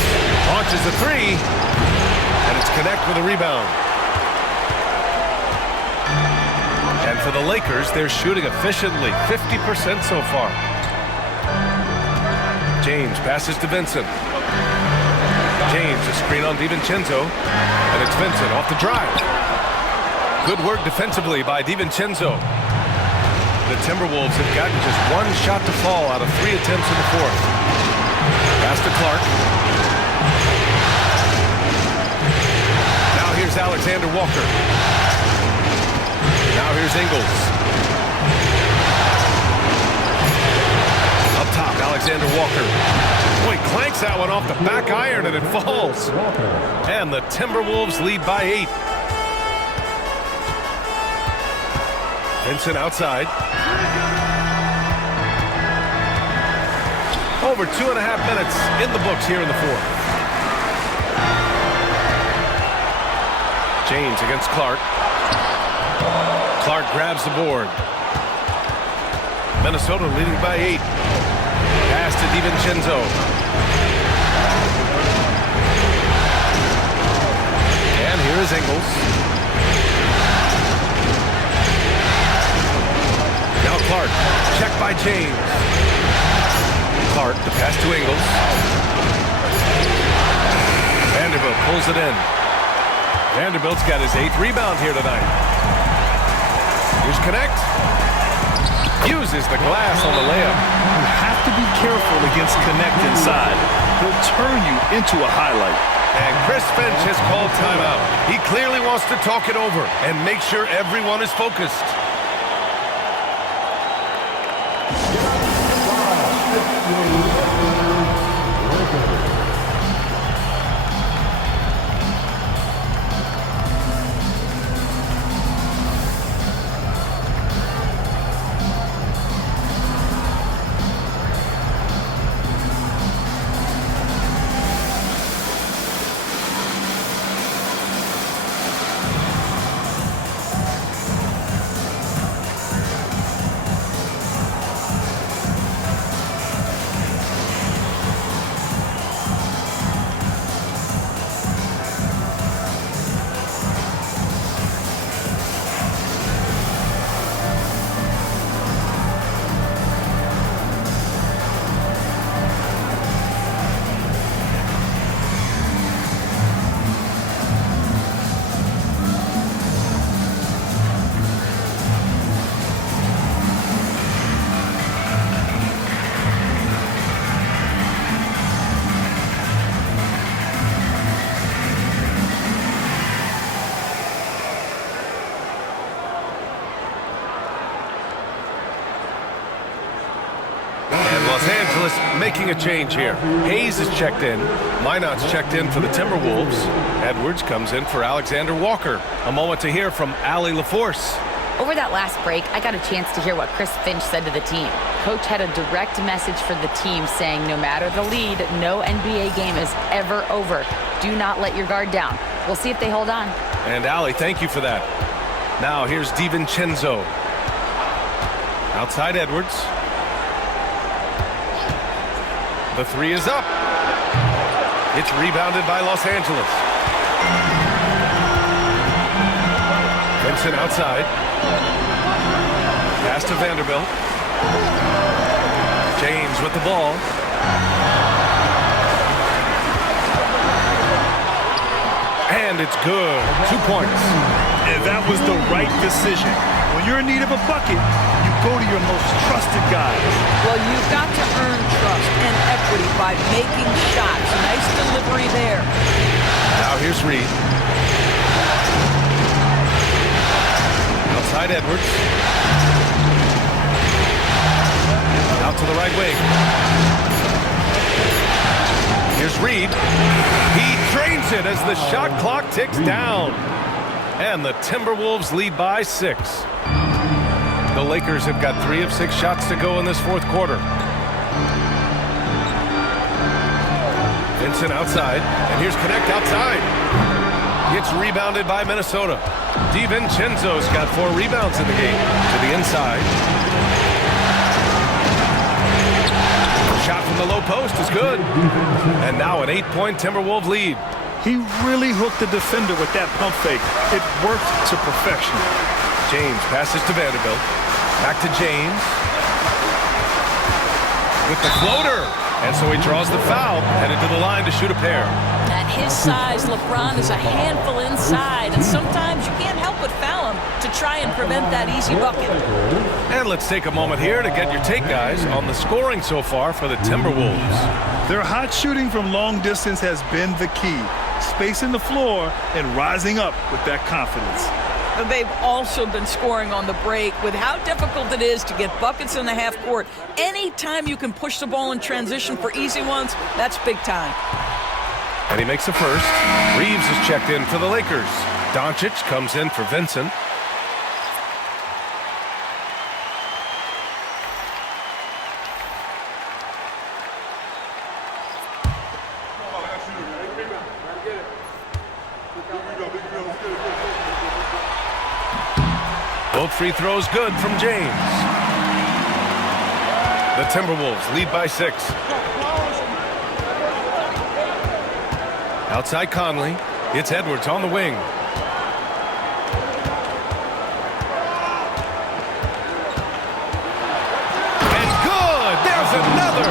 Launches the 3. And it's Connect with a rebound. And for the Lakers, they're shooting efficiently, 50% so far. James passes to Vincent. James, a screen on DiVincenzo. And it's Vincent off the drive. Good work defensively by DiVincenzo. The Timberwolves have gotten just 1 shot to fall out of 3 attempts in the 4th. Pass to Clark. Now here's Alexander Walker. Now here's Ingles. Up top, Alexander Walker. Boy, clanks that one off the back iron and it falls. And the Timberwolves lead by 8. Vincent outside. Over 2.5 minutes in the books here in the 4th. James against Clark. Clark grabs the board. Minnesota leading by 8. Pass to DiVincenzo. And here is Ingles. Now Clark. Check by James. Clark, the pass to Ingles. Vanderbilt pulls it in. Vanderbilt's got his 8th rebound here tonight. Here's Connect. Uses the glass on the layup. You have to be careful against Connect inside. He'll turn you into a highlight. And Chris Finch has called timeout. He clearly wants to talk it over and make sure everyone is focused. making a change here. Hayes is checked in. Minot's checked in for the Timberwolves. Edwards comes in for Alexander Walker. A moment to hear from Allie LaForce. Over that last break, I got a chance to hear what Chris Finch said to the team. Coach had a direct message for the team saying no matter the lead, no NBA game is ever over. Do not let your guard down. We'll see if they hold on. And Allie, thank you for that. Now here's DiVincenzo. Outside Edwards. The three is up. It's rebounded by Los Angeles. Vincent outside. Pass to Vanderbilt. James with the ball. And it's good. 2 points. And that was the right decision. When you're in need of a bucket, you go to your most trusted guys. Well, you've got to earn trust and equity by making shots. Nice delivery there. Now here's Reed. Outside Edwards. Out to the right wing. Here's Reed. He drains it as the shot clock ticks down. And the Timberwolves lead by 6. The Lakers have got 3 of 6 shots to go in this fourth quarter. Vincent outside, and here's Connect outside. It's rebounded by Minnesota. DiVincenzo's got 4 rebounds in the game. To the inside. Shot from the low post is good. And now an 8-point Timberwolves lead. He really hooked the defender with that pump fake. It worked to perfection. James passes to Vanderbilt. Back to James. With the floater. And so he draws the foul, headed to the line to shoot a pair. At his size, LeBron is a handful inside, and sometimes you can't help but foul him to try and prevent that easy bucket. And let's take a moment here to get your take, guys, on the scoring so far for the Timberwolves. Their hot shooting from long distance has been the key. Spacing the floor and rising up with that confidence. They've also been scoring on the break. With how difficult it is to get buckets in the half court, anytime you can push the ball in transition for easy ones, that's big time. And he makes the first. Reeves is checked in for the Lakers. Doncic comes in for Vincent. Both free throws good from James. The Timberwolves lead by 6. Outside Conley. It's Edwards on the wing. And good! There's another!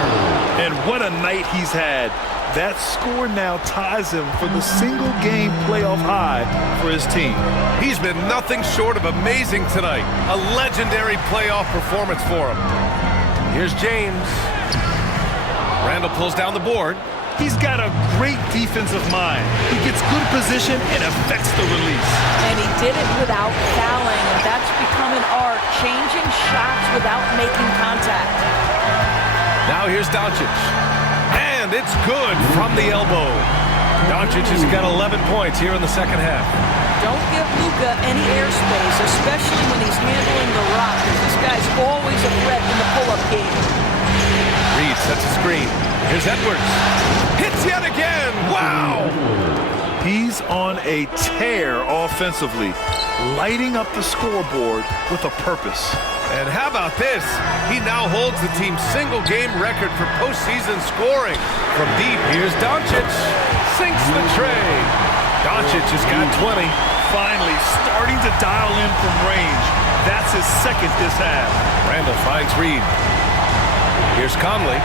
And what a night he's had. That score now ties him for the single-game playoff high for his team. He's been nothing short of amazing tonight. A legendary playoff performance for him. Here's James. Randall pulls down the board. He's got a great defensive mind. He gets good position and affects the release. And he did it without fouling, and that's become an art, changing shots without making contact. Now here's Doncic. And it's good from the elbow. Doncic has got 11 points here in the second half. Don't give Luka any airspace, especially when he's handling the rock, because this guy's always a threat in the pull-up game. Reed sets a screen. Here's Edwards. Hits yet again. Wow! He's on a tear offensively, lighting up the scoreboard with a purpose. And how about this? He now holds the team's single-game record for postseason scoring. From deep, here's Doncic. Sinks the tray. Doncic has got 20. Finally starting to dial in from range. That's his second this half. Randall finds Reed. Here's Conley.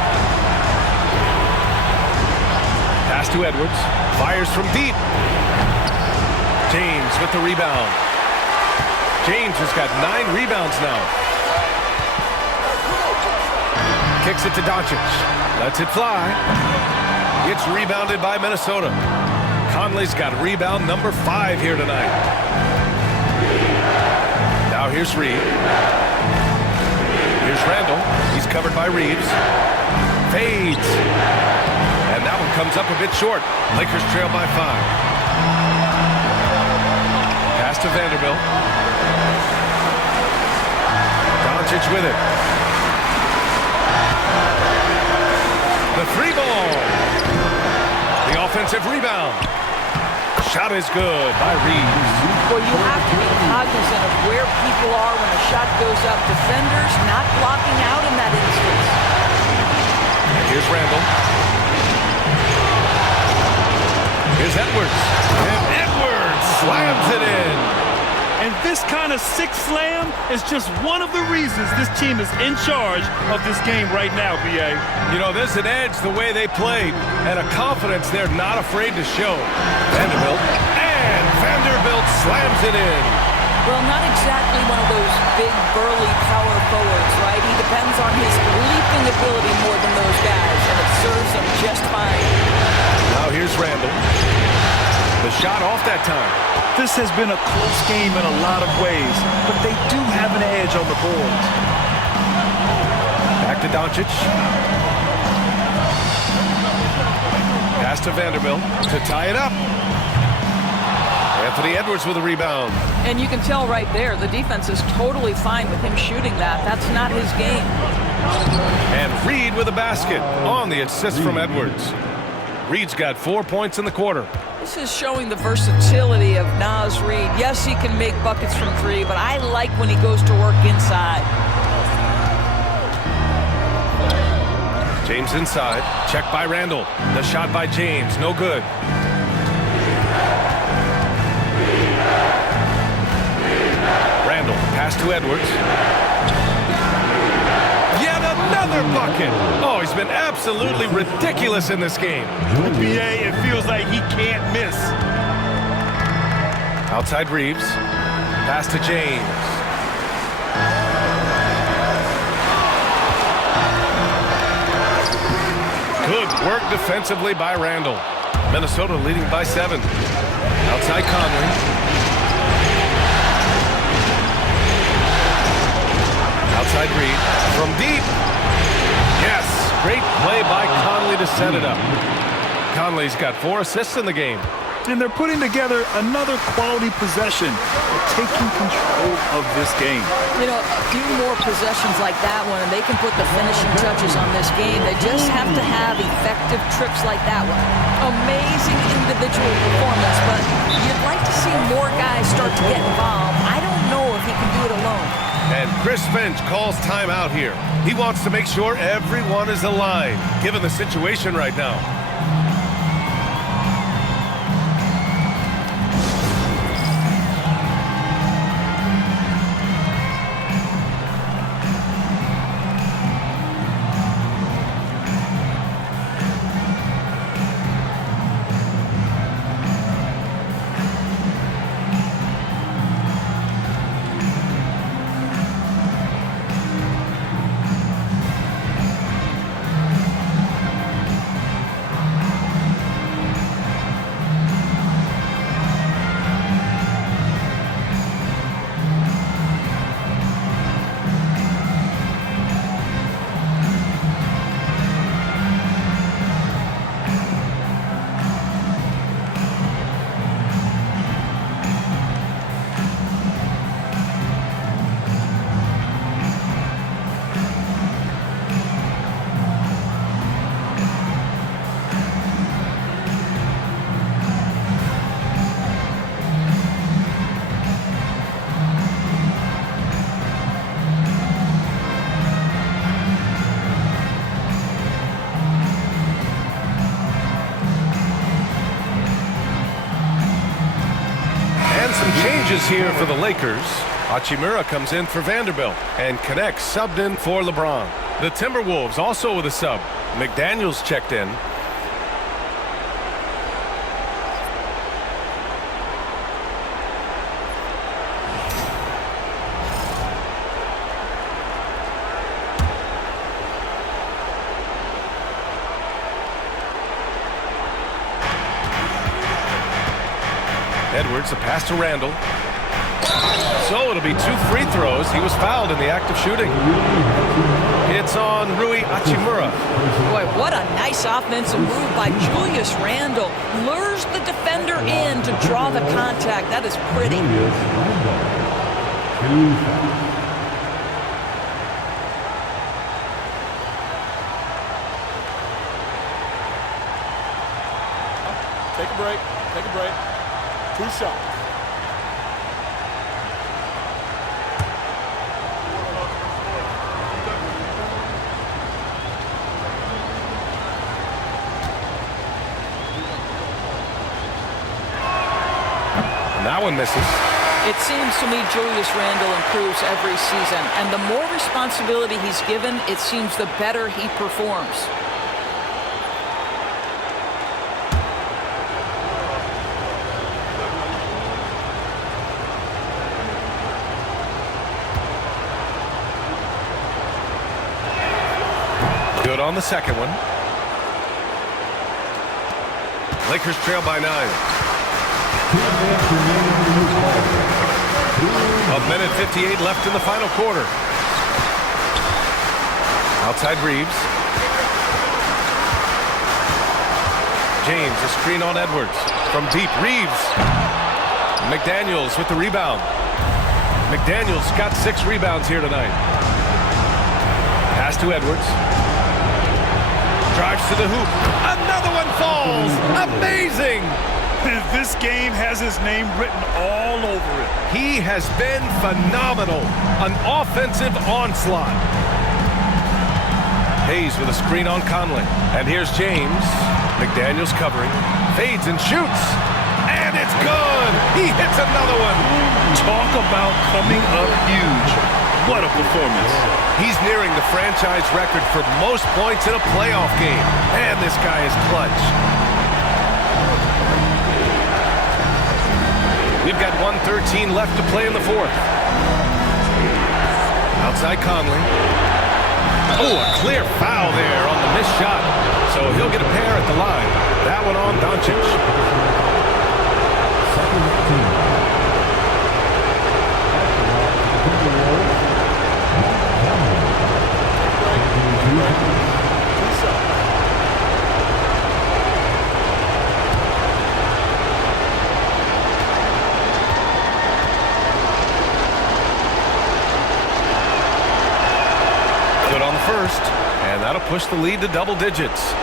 Pass to Edwards. Fires from deep. James with the rebound. James has got 9 rebounds now. Kicks it to Doncic. Lets it fly. It's rebounded by Minnesota. Conley's got rebound number 5 here tonight. Now here's Reed. Here's Randall. He's covered by Reeves. fades. And that one comes up a bit short. Lakers trail by 5. Pass to Vanderbilt. Doncic with it. The 3 ball. The offensive rebound. Shot is good by Reeves. Well, you have to be cognizant of where people are when a shot goes up. Defenders not blocking out in that instance. And here's Randall. Here's Edwards. And Edwards slams it in. And this kind of sick slam is just one of the reasons this team is in charge of this game right now, B.A. You know, there's an edge the way they played and a confidence they're not afraid to show. Vanderbilt. And Vanderbilt slams it in. Well, not exactly one of those big, burly power forwards, right? He depends on his leaping ability more than those guys, and it serves him just fine. Now here's Randall. The shot off that time. This has been a close game in a lot of ways, but they do have an edge on the boards. Back to Doncic. Pass to Vanderbilt to tie it up. Anthony Edwards with a rebound. And you can tell right there, the defense is totally fine with him shooting that. That's not his game. And Reed with a basket on the assist from Edwards. Reed's got 4 points in the quarter. This is showing the versatility of Naz Reid. Yes, he can make buckets from 3, but I like when he goes to work inside. James inside. Check by Randall. The shot by James. No good. Randall. Pass to Edwards. Yet another bucket. Oh, he's been absolutely ridiculous in this game. B.A., it feels like he can't miss. Outside Reeves. Pass to James. Good work defensively by Randall. Minnesota leading by 7. Outside Conley. Outside Reed. From deep. Yes. Great play by Conley to set it up. Conley's got 4 assists in the game. And they're putting together another quality possession. They're taking control of this game. You know, a few more possessions like that one, and they can put the finishing touches on this game. They just have to have effective trips like that one. Amazing individual performance, but you'd like to see more guys start to get involved. I don't know if he can do it alone. And Chris Finch calls timeout here. He wants to make sure everyone is aligned, given the situation right now. Here for the Lakers. Hachimura comes in for Vanderbilt and connects, subbed in for LeBron. The Timberwolves also with a sub. McDaniels checked in. Edwards, a pass to Randall. So it'll be 2 free throws. He was fouled in the act of shooting. gets on Rui Hachimura. Boy, what a nice offensive move by Julius Randle. Lures the defender in to draw the contact. That is pretty. Take a break. Take a break. 2 shots. That one misses. It seems to me Julius Randle improves every season, and the more responsibility he's given, it seems the better he performs. Good on the second one. Lakers trail by 9. 1:58 left in the final quarter. Outside Reeves. James, a screen on Edwards. From deep, Reeves. McDaniels with the rebound. McDaniels got 6 rebounds here tonight. Pass to Edwards. Drives to the hoop. Another one falls. Amazing. This game has his name written all over it. He has been phenomenal. An offensive onslaught. Hayes with a screen on Conley. And here's James. McDaniels covering. Fades and shoots. And it's good. He hits another one. Talk about coming up huge. What a performance. He's nearing the franchise record for most points in a playoff game. And this guy is clutch. We've got 1:13 left to play in the fourth. Outside Conley. Oh, a clear foul there on the missed shot. So he'll get a pair at the line. That one on Doncic. Good on the first, and that'll push the lead to double digits.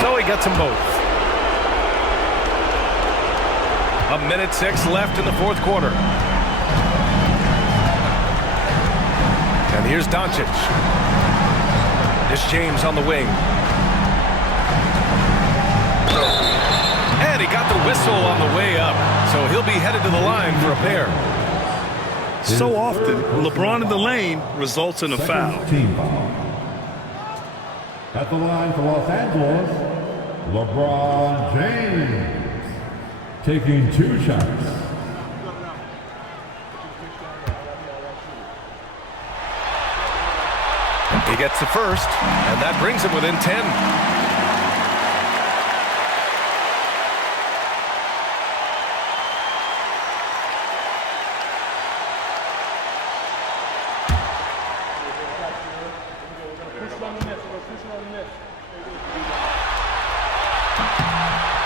So he gets them both. 1:06 left in the fourth quarter. And here's Doncic. It's James on the wing. And he got the whistle on the way up. So he'll be headed to the line for a pair. So often, LeBron in the lane results in a foul. Team foul. At the line for Los Angeles, LeBron James. Taking 2 shots. He gets the first, and that brings him within 10.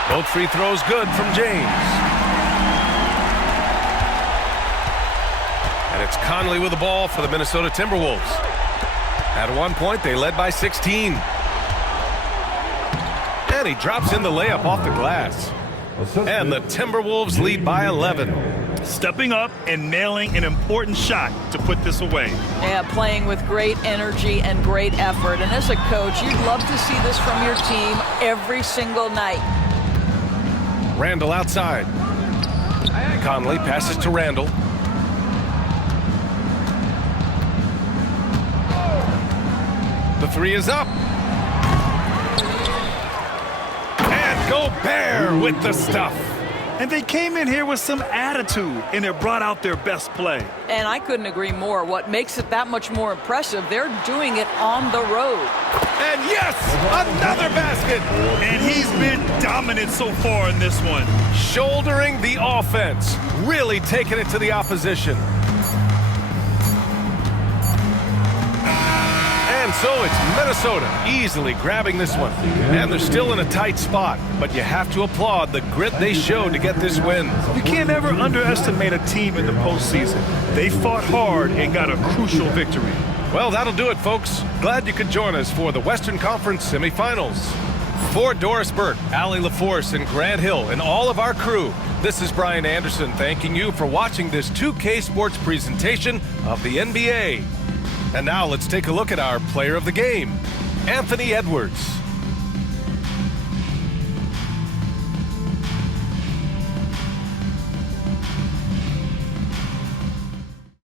Both free throws good from James. And it's Conley with the ball for the Minnesota Timberwolves. At one point, they led by 16. And he drops in the layup off the glass. And the Timberwolves lead by 11. Stepping up and nailing an important shot to put this away. Yeah, playing with great energy and great effort. And as a coach, you'd love to see this from your team every single night. Randle outside. Conley passes to Randle. The three is up. And Gobert with the stuff. And they came in here with some attitude, and it brought out their best play. And I couldn't agree more. What makes it that much more impressive, they're doing it on the road. And yes, another basket. And he's been dominant so far in this one. Shouldering the offense, really taking it to the opposition. And so it's Minnesota easily grabbing this one. And they're still in a tight spot, but you have to applaud the grit they showed to get this win. You can't ever underestimate a team in the postseason. They fought hard and got a crucial victory. Well, that'll do it, folks. Glad you could join us for the Western Conference Semifinals. For Doris Burke, Allie LaForce, and Grant Hill, and all of our crew, this is Brian Anderson thanking you for watching this 2K Sports presentation of the NBA. And now let's take a look at our player of the game, Anthony Edwards.